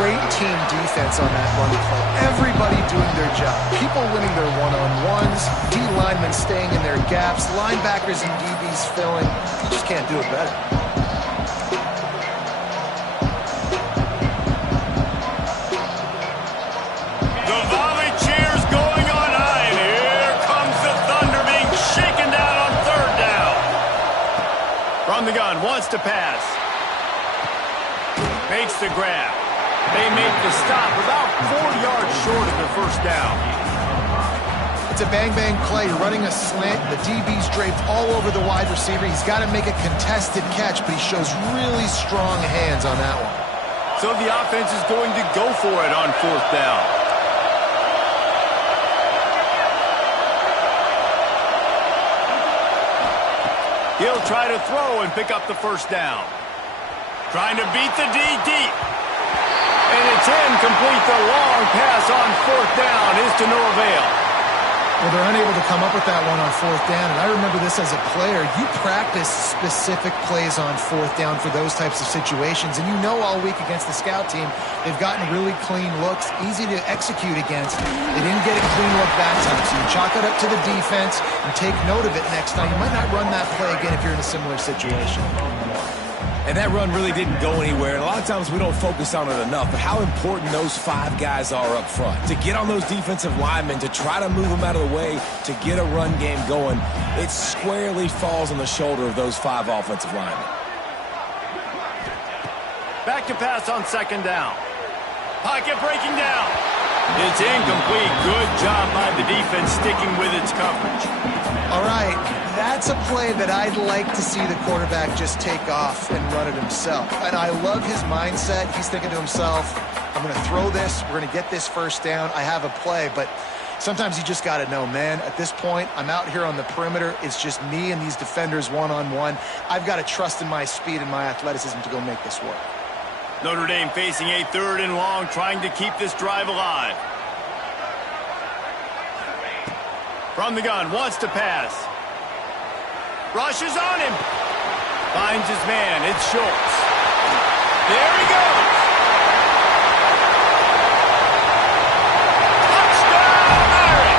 Great team defense on that run play. Everybody doing their job. People winning their one-on-ones, D linemen staying in their gaps, linebackers and DBs filling. You just can't do it better. The volley cheers going on high, and here comes the Thunder being shaken down on 3rd down. From the gun, wants to pass. Makes the grab. They make the stop about 4 yards short of their first down. It's a bang-bang play. You're running a slant. The DB's draped all over the wide receiver. He's got to make a contested catch, but he shows really strong hands on that one. So the offense is going to go for it on 4th down. He'll try to throw and pick up the first down. Trying to beat the D deep. And it's incomplete. The long pass on 4th down is to no avail. Well, they're unable to come up with that one on 4th down, and I remember this as a player. You practice specific plays on 4th down for those types of situations, and you know all week against the scout team, they've gotten really clean looks, easy to execute against. They didn't get a clean look that time, so you chalk it up to the defense and take note of it next time. You might not run that play again if you're in a similar situation. And that run really didn't go anywhere. And a lot of times we don't focus on it enough. But how important those 5 guys are up front. To get on those defensive linemen, to try to move them out of the way, to get a run game going, it squarely falls on the shoulder of those 5 offensive linemen. Back to pass on 2nd down. Pocket breaking down. It's incomplete. Good job by the defense sticking with its coverage. All right, that's a play that I'd like to see the quarterback just take off and run it himself. And I love his mindset. He's thinking to himself, I'm going to throw this. We're going to get this first down. I have a play, but sometimes you just got to know, man, at this point, I'm out here on the perimeter. It's just me and these defenders one-on-one. I've got to trust in my speed and my athleticism to go make this work. Notre Dame facing a 3rd and long, trying to keep this drive alive. From the gun, wants to pass. Rushes on him. Finds his man, it's Schultz. There he goes. Touchdown, Irish!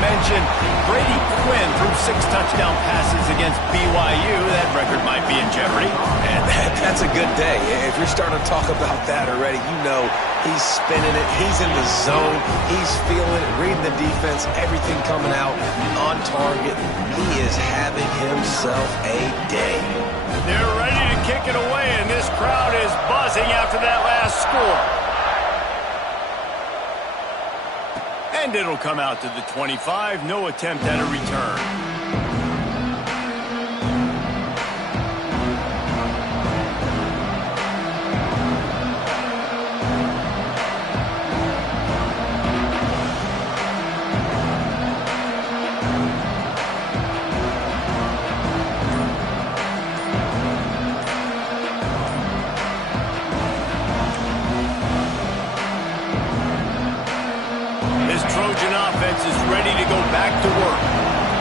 mention Brady Quinn threw 6 touchdown passes against BYU. That record might be in jeopardy. And that's a good day. If you're starting to talk about that already, you know he's spinning it. He's in the zone. He's feeling it, reading the defense, everything coming out on target. He is having himself a day. They're ready to kick it away, and this crowd is buzzing after that last score. And it'll come out to the 25. No attempt at a return. Trojan offense is ready to go back to work.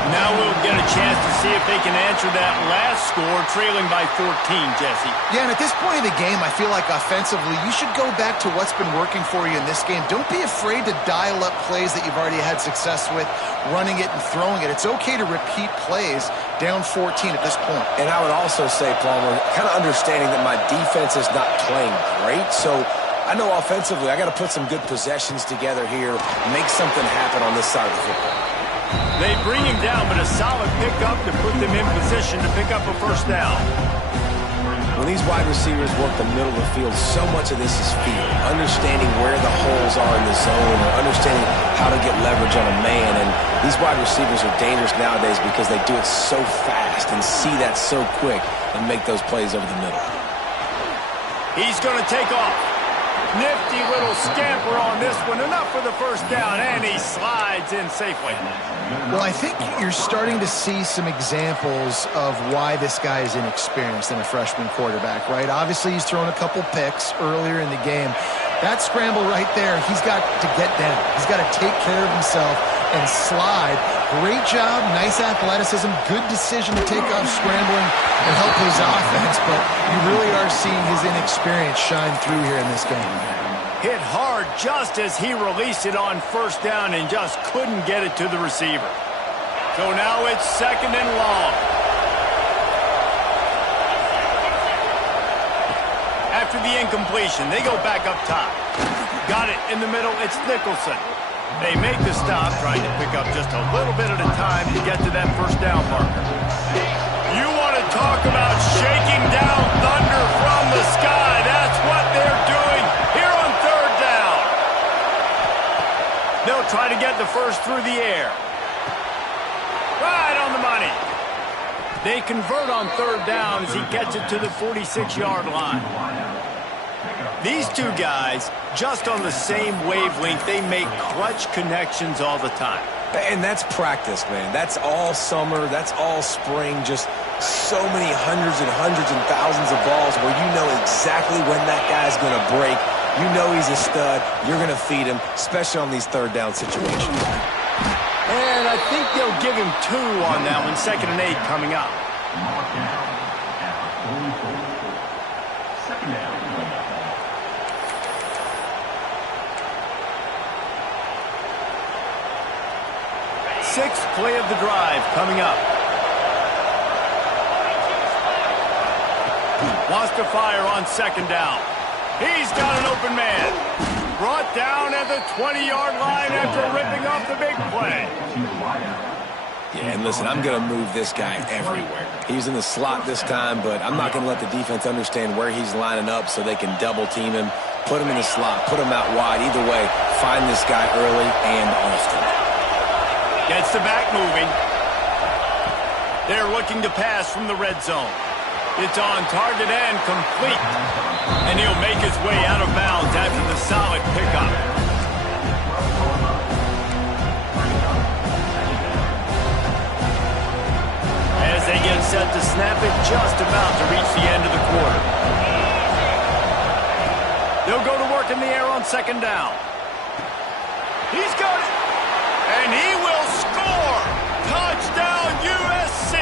Now we'll get a chance to see if they can answer that last score, trailing by 14, Jesse. Yeah, and at this point of the game, I feel like offensively, you should go back to what's been working for you in this game. Don't be afraid to dial up plays that you've already had success with, running it and throwing it. It's okay to repeat plays down 14 at this point. And I would also say, Palmer, kind of understanding that my defense is not playing great, so I know offensively I got to put some good possessions together here, make something happen on this side of the football. They bring him down, but a solid pickup to put them in position to pick up a first down. When these wide receivers work the middle of the field, so much of this is feel, understanding where the holes are in the zone, or understanding how to get leverage on a man. And these wide receivers are dangerous nowadays because they do it so fast and see that so quick and make those plays over the middle. He's going to take off. Nifty little scamper on this one. Enough for the first down, and he slides in safely. Well, I think you're starting to see some examples of why this guy is inexperienced in a freshman quarterback, right? Obviously, he's thrown a couple picks earlier in the game. That scramble right there, he's got to get down. He's got to take care of himself and slide. Great job, nice athleticism, good decision to take off scrambling and help his offense, but you really are seeing his inexperience shine through here in this game. Hit hard just as he released it on first down and just couldn't get it to the receiver. So now it's 2nd and long. After the incompletion, they go back up top. Got it in the middle, it's Nicholson. They make the stop, trying to pick up just a little bit at a time to get to that first down marker. You want to talk about shaking down thunder from the sky. That's what they're doing here on 3rd down. They'll try to get the first through the air. Right on the money. They convert on 3rd down as he gets it to the 46-yard line. These two guys, just on the same wavelength, they make clutch connections all the time. And that's practice, man. That's all summer. That's all spring. Just so many hundreds and thousands of balls where you know exactly when that guy's going to break. You know he's a stud. You're going to feed him, especially on these 3rd down situations. And I think they'll give him 2 on that one. 2nd and 8 coming up. Mark down at the 44. 2nd down. 6th play of the drive coming up. Wants to fire on 2nd down. He's got an open man. Brought down at the 20-yard line after ripping off the big play. Yeah, and listen, I'm going to move this guy everywhere. He's in the slot this time, but I'm not going to let the defense understand where he's lining up so they can double team him, put him in the slot, put him out wide. Either way, find this guy early and often. Gets the back moving. They're looking to pass from the red zone. It's on target and complete. And he'll make his way out of bounds after the solid pickup. As they get set to snap it, just about to reach the end of the quarter. They'll go to work in the air on 2nd down. He's got it. And he will score! Touchdown, USC!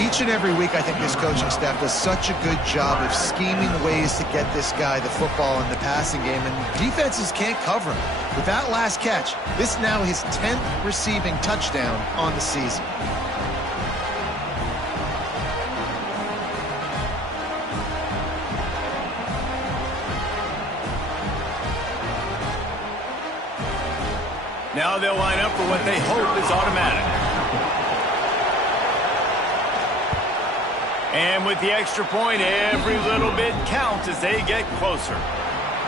Each Each and every week, I think this coaching staff does such a good job of scheming ways to get this guy the football in the passing game, and defenses can't cover him. With that last catch, this now his 10th receiving touchdown on the season. Now they'll line up for what they hope is automatic. And with the extra point, every little bit counts as they get closer.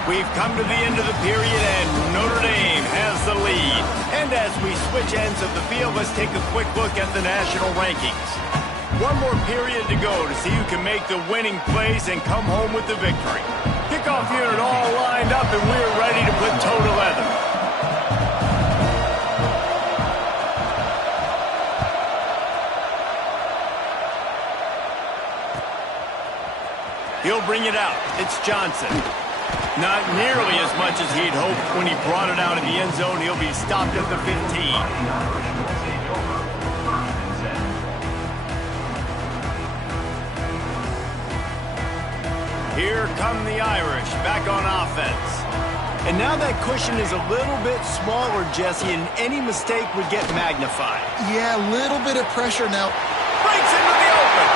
We've come to the end of the period, and Notre Dame has the lead. And as we switch ends of the field, let's take a quick look at the national rankings. One more period to go to see who can make the winning plays and come home with the victory. Kickoff unit all lined up, and we're ready to put toe to leather. He'll bring it out. It's Johnson. Not nearly as much as he'd hoped when he brought it out of the end zone. He'll be stopped at the 15. Here come the Irish back on offense. And now that cushion is a little bit smaller, Jesse, and any mistake would get magnified. Yeah, a little bit of pressure now. Breaks into the open.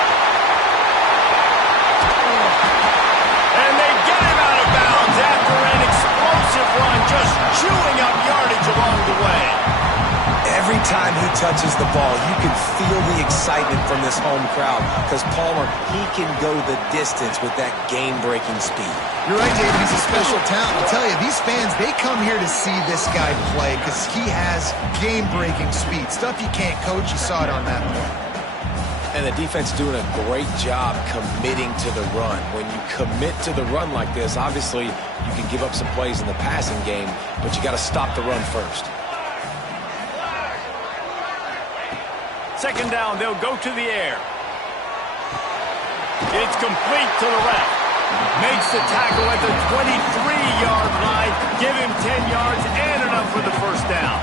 And they get him out of bounds after an explosive run, just chewing up yardage along the way. Every time he touches the ball, you can feel the excitement from this home crowd because Palmer, he can go the distance with that game-breaking speed. You're right, David. He's a special talent. I'll tell you, these fans, they come here to see this guy play because he has game-breaking speed. Stuff you can't coach. You saw it on that play. And the defense doing a great job committing to the run. When you commit to the run like this, obviously you can give up some plays in the passing game, but you got to stop the run first. Second down, they'll go to the air. It's complete to the left. Makes the tackle at the 23-yard line. Give him 10 yards and enough for the first down.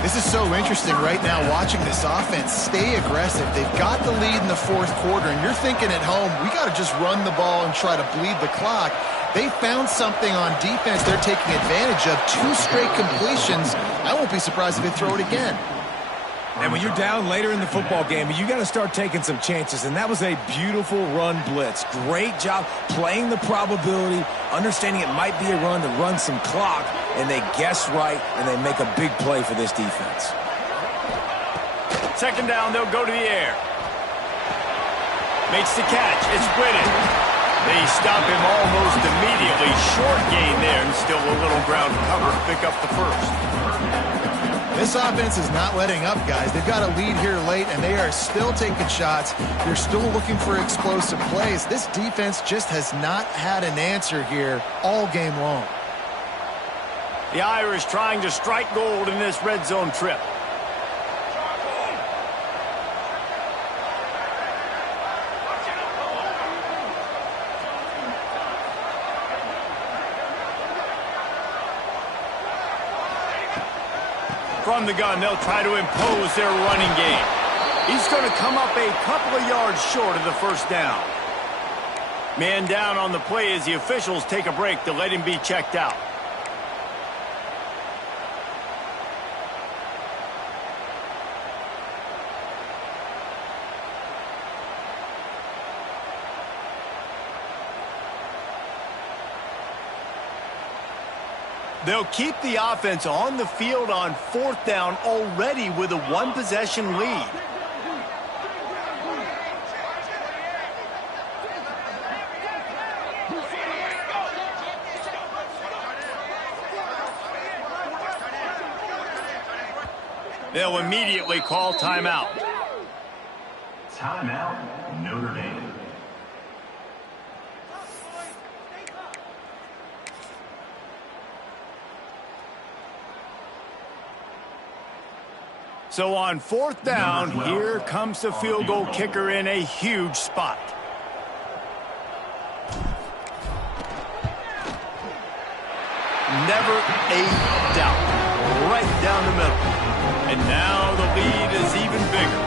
This is so interesting right now watching this offense stay aggressive. They've got the lead in the fourth quarter, and you're thinking at home, we got to just run the ball and try to bleed the clock. They found something on defense they're taking advantage of. 2 straight completions. I won't be surprised if they throw it again. And when you're down later in the football game, you got to start taking some chances, and that was a beautiful run blitz. Great job playing the probability, understanding it might be a run to run some clock, and they guess right, and they make a big play for this defense. Second down, they'll go to the air. Makes the catch. It's Whitted. They stop him almost immediately. Short gain there, and still a little ground to cover to pick up the first. This offense is not letting up, guys. They've got a lead here late, and they are still taking shots. They're still looking for explosive plays. This defense just has not had an answer here all game long. The Irish trying to strike gold in this red zone trip. From the gun, they'll try to impose their running game. He's going to come up a couple of yards short of the first down. Man down on the play as the officials take a break to let him be checked out. They'll keep the offense on the field on fourth down already with a one-possession lead. They'll immediately call timeout. Timeout, Notre Dame. So on fourth down, here comes the field goal kicker in a huge spot. Never a doubt. Right down the middle. And now the lead is even bigger.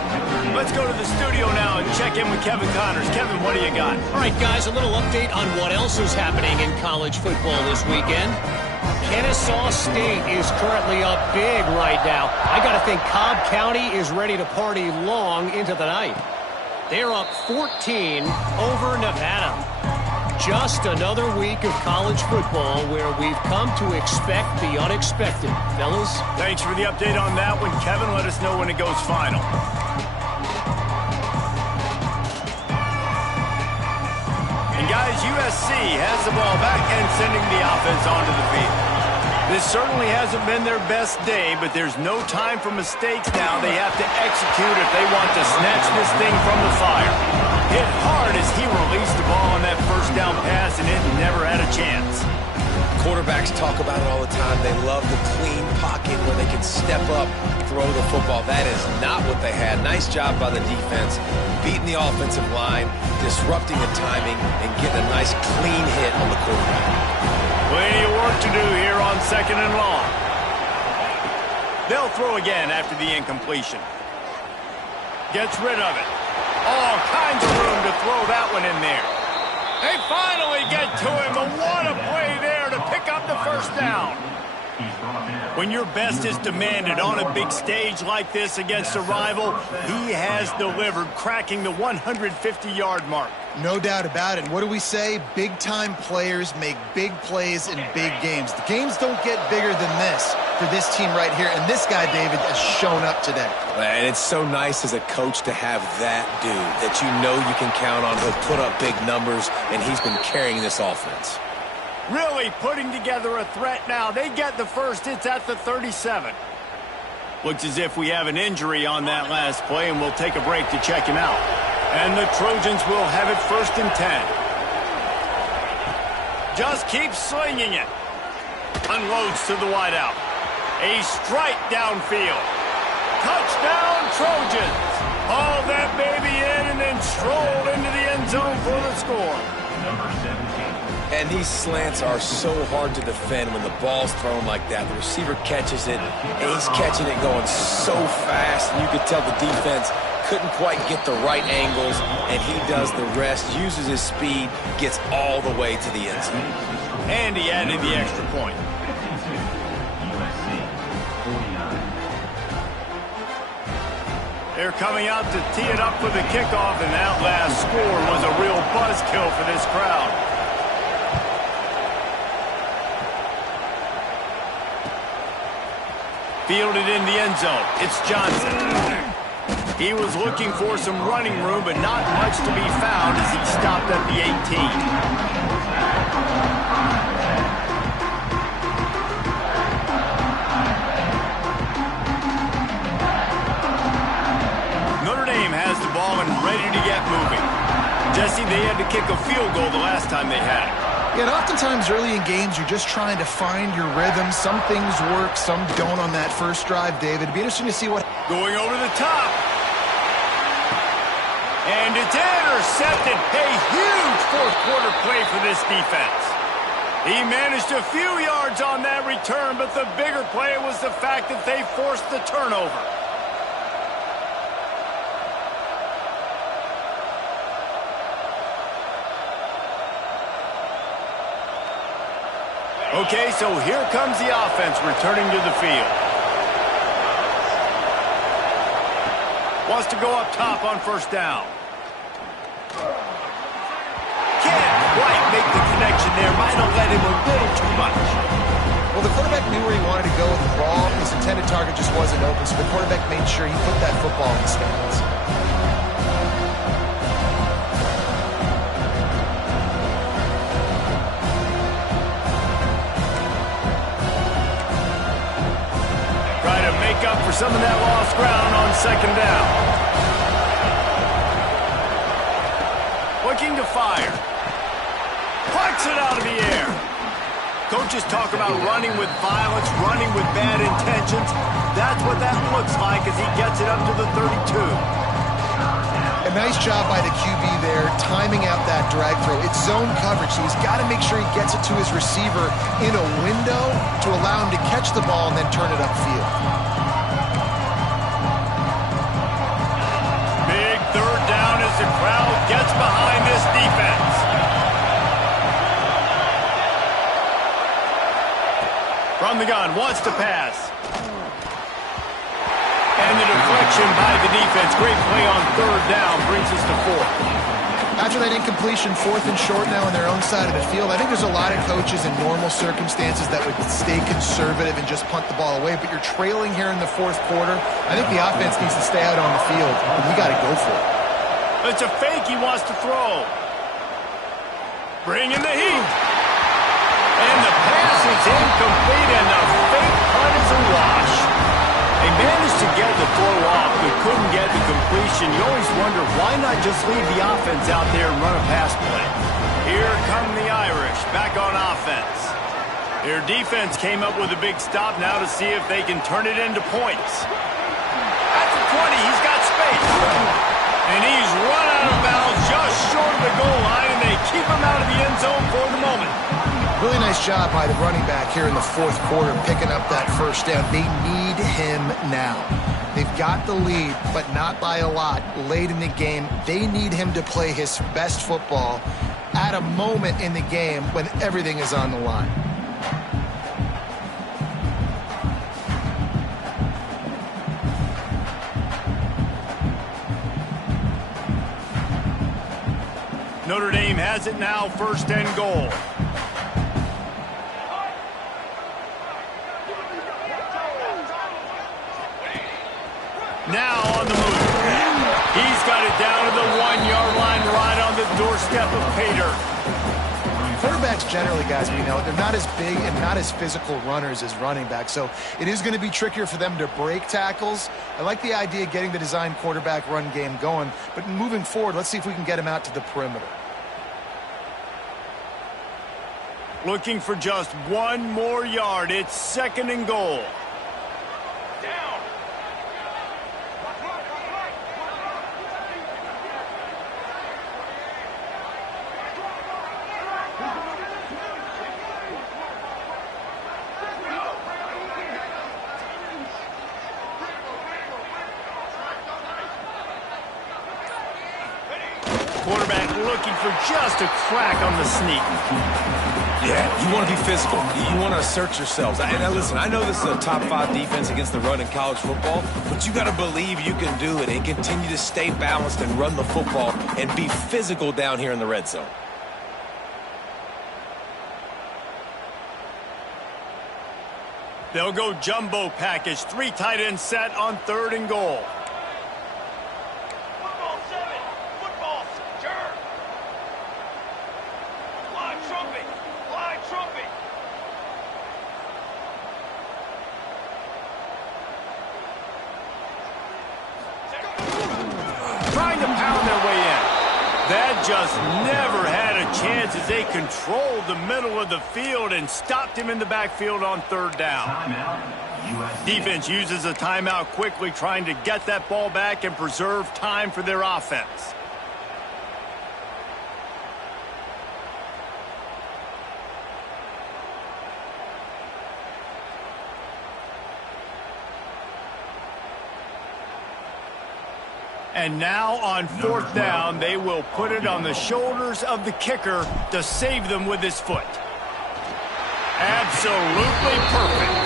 Let's go to the studio now and check in with Kevin Connors. Kevin, what do you got? All right, guys, a little update on what else is happening in college football this weekend. Kennesaw State is currently up big right now. I got to think Cobb County is ready to party long into the night. They're up 14 over Nevada. Just another week of college football where we've come to expect the unexpected. Fellas? Thanks for the update on that one, Kevin. Let us know when it goes final. And guys, USC has the ball back and sending the offense onto the field. This certainly hasn't been their best day, but there's no time for mistakes now. They have to execute if they want to snatch this thing from the fire. Hit hard as he released the ball on that first down pass, and it never had a chance. Quarterbacks talk about it all the time. They love the clean pocket where they can step up, throw the football. That is not what they had. Nice job by the defense, beating the offensive line, disrupting the timing, and getting a nice clean hit on the quarterback. Plenty of work to do here on 2nd and long. They'll throw again after the incompletion. Gets rid of it. All kinds of room to throw that one in there. They finally get to him, but what a play there to pick up the first down. When your best is demanded on a big stage like this against a rival, he has delivered, cracking the 150-yard mark. No doubt about it. What do we say? Big-time players make big plays in big games. The games don't get bigger than this for this team right here, and this guy, David, has shown up today. And it's so nice as a coach to have that dude that you know you can count on. He'll put up big numbers, and he's been carrying this offense. Really putting together a threat now. They get the first. It's at the 37. Looks as if we have an injury on that last play, and we'll take a break to check him out. And the Trojans will have it 1st and 10. Just keeps slinging it. Unloads to the wideout. A strike downfield. Touchdown, Trojans. Haul that baby in and then strolled into the end zone for the score. Number 17. And these slants are so hard to defend when the ball's thrown like that. The receiver catches it, and he's catching it going so fast, and you could tell the defense couldn't quite get the right angles, and he does the rest, uses his speed, gets all the way to the end zone. And he added the extra point. USC 49. They're coming out to tee it up for the kickoff, and that last score was a real buzzkill for this crowd. Fielded in the end zone. It's Johnson. He was looking for some running room, but not much to be found as he stopped at the 18. Notre Dame has the ball and ready to get moving. Jesse, they had to kick a field goal the last time they had it. Yeah, and oftentimes early in games, you're just trying to find your rhythm. Some things work, some don't on that first drive, David. It'd be interesting to see what... Going over the top. And it's intercepted. A huge fourth quarter play for this defense. He managed a few yards on that return, but the bigger play was the fact that they forced the turnover. Okay, so here comes the offense returning to the field. Wants to go up top on first down. Can't quite make the connection there. Might have let him a little too much. Well, the quarterback knew where he wanted to go with the ball. His intended target just wasn't open, so the quarterback made sure he put that football in his hands. Up for some of that lost ground on second down. Looking to fire. Plucks it out of the air. Coaches talk about running with violence, running with bad intentions. That's what that looks like as he gets it up to the 32. A nice job by the QB there, timing out that drag throw. It's zone coverage, so he's got to make sure he gets it to his receiver in a window to allow him to catch the ball and then turn it upfield. the gun, wants to pass. And the deflection by the defense. Great play on third down brings us to fourth. After that incompletion, fourth and short now on their own side of the field, I think there's a lot of coaches in normal circumstances that would stay conservative and just punt the ball away, but you're trailing here in the fourth quarter. I think the offense needs to stay out on the field, and we got to go for it. It's a fake he wants to throw. Bring in the heat. And the pass is incomplete, and the fake punt is a wash. They managed to get the throw off, but couldn't get the completion. You always wonder, why not just leave the offense out there and run a pass play? Here come the Irish, back on offense. Their defense came up with a big stop now to see if they can turn it into points. At the 20, he's got space. And he's run out of bounds just short of the goal line, and they keep him out of the end zone for the moment. Really nice job by the running back here in the fourth quarter, picking up that first down. They need him now. They've got the lead, but not by a lot late in the game. They need him to play his best football at a moment in the game when everything is on the line. Notre Dame has it now, first and goal. Now on the move. He's got it down to the 1-yard line, right on the doorstep of Pater. Quarterbacks generally, guys, we know, they're not as big and not as physical runners as running backs, so it is going to be trickier for them to break tackles. I like the idea of getting the design quarterback run game going, but moving forward, let's see if we can get him out to the perimeter. Looking for just one more yard. It's second and goal. Quarterback looking for just a crack on the sneak. Yeah, you want to be physical. You want to assert yourselves. And listen, I know this is a top 5 defense against the run in college football, but you got to believe you can do it and continue to stay balanced and run the football and be physical down here in the red zone. They'll go jumbo package. 3 tight ends set on third and goal. Trying to pound their way in. That just never had a chance as they controlled the middle of the field and stopped him in the backfield on third down. Defense uses a timeout quickly, trying to get that ball back and preserve time for their offense. And now on fourth down, they will put it on the shoulders of the kicker to save them with his foot. Absolutely perfect.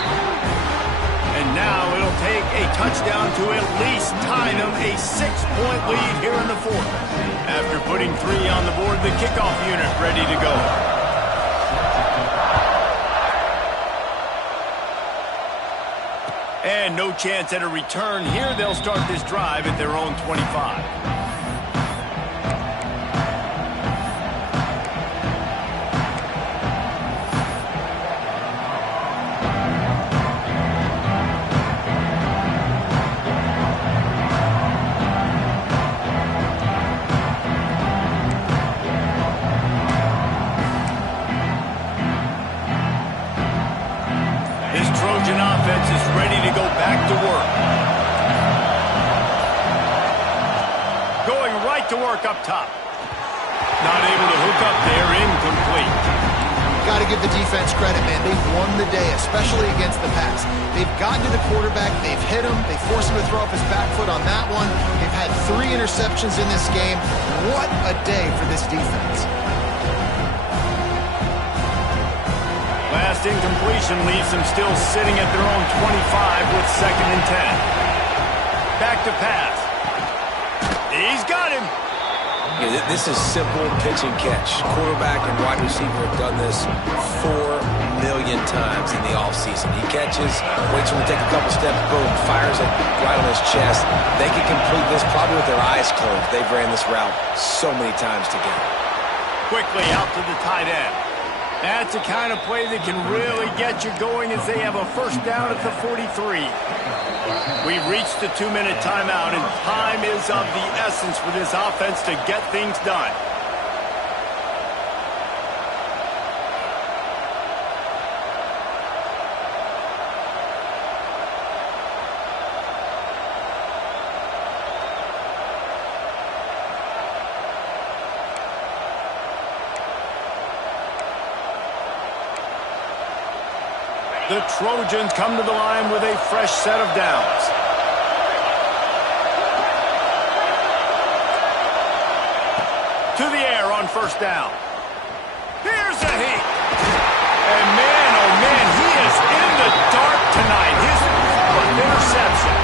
And now it'll take a touchdown to at least tie them a 6-point lead here in the fourth. After putting 3 on the board, the kickoff unit ready to go. And no chance at a return here. They'll start this drive at their own 25. This Trojan offense is ready to go back to work. Going right to work up top. Not able to hook up there, incomplete. Got to give the defense credit, man. They've won the day, especially against the pass. They've gotten to the quarterback. They've hit him. They forced him to throw up his back foot on that one. They've had 3 interceptions in this game. What a day for this defense. Last incompletion leaves them still sitting at their own 25 with 2nd and 10. Back to pass. He's got him. Yeah, this is simple pitch and catch. Quarterback and wide receiver have done this 4 million times in the offseason. He catches, waits for him to take a couple steps, boom, fires it right on his chest. They can complete this probably with their eyes closed. They've ran this route so many times together. Quickly out to the tight end. That's the kind of play that can really get you going as they have a first down at the 43. We've reached the 2-minute timeout, and time is of the essence for this offense to get things done. The Trojans come to the line with a fresh set of downs. To the air on first down. Here's a heat. And man, oh man, he is in the dark tonight. His 4th interception.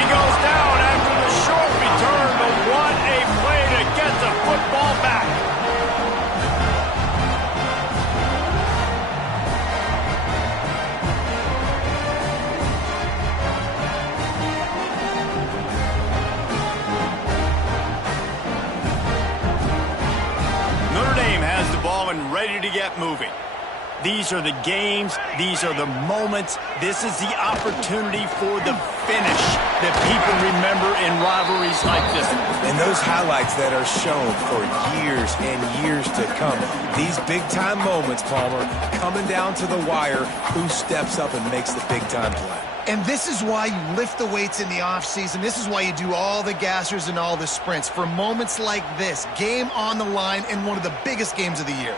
He goes down after the short return, but what a play to get the football back. And ready to get moving. These are the games. These are the moments. This is the opportunity for the finish that people remember in rivalries like this. And those highlights that are shown for years and years to come. These big-time moments, Palmer, coming down to the wire, who steps up and makes the big-time play. And this is why you lift the weights in the offseason. This is why you do all the gassers and all the sprints. For moments like this, game on the line in one of the biggest games of the year.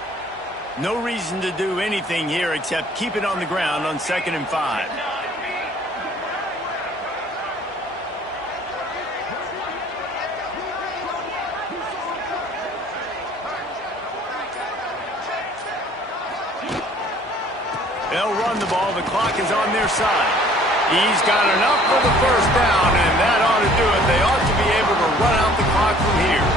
No reason to do anything here except keep it on the ground on 2nd and 5. They'll run the ball. The clock is on their side. He's got enough for the first down, and that ought to do it. They ought to be able to run out the clock from here.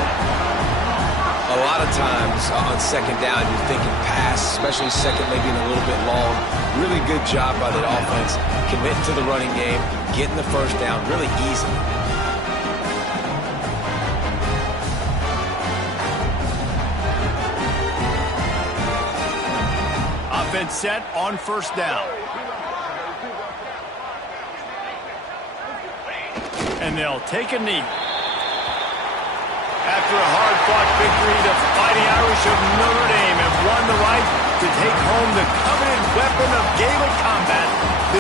A lot of times on 2nd down, you're thinking pass, especially 2nd, maybe a little bit long. Really good job by the offense, committing to the running game, getting the first down really easily. Offense set on first down. And they'll take a knee. After a hard-fought victory, the Fighting Irish of Notre Dame have won the right to take home the coveted weapon of Gaelic combat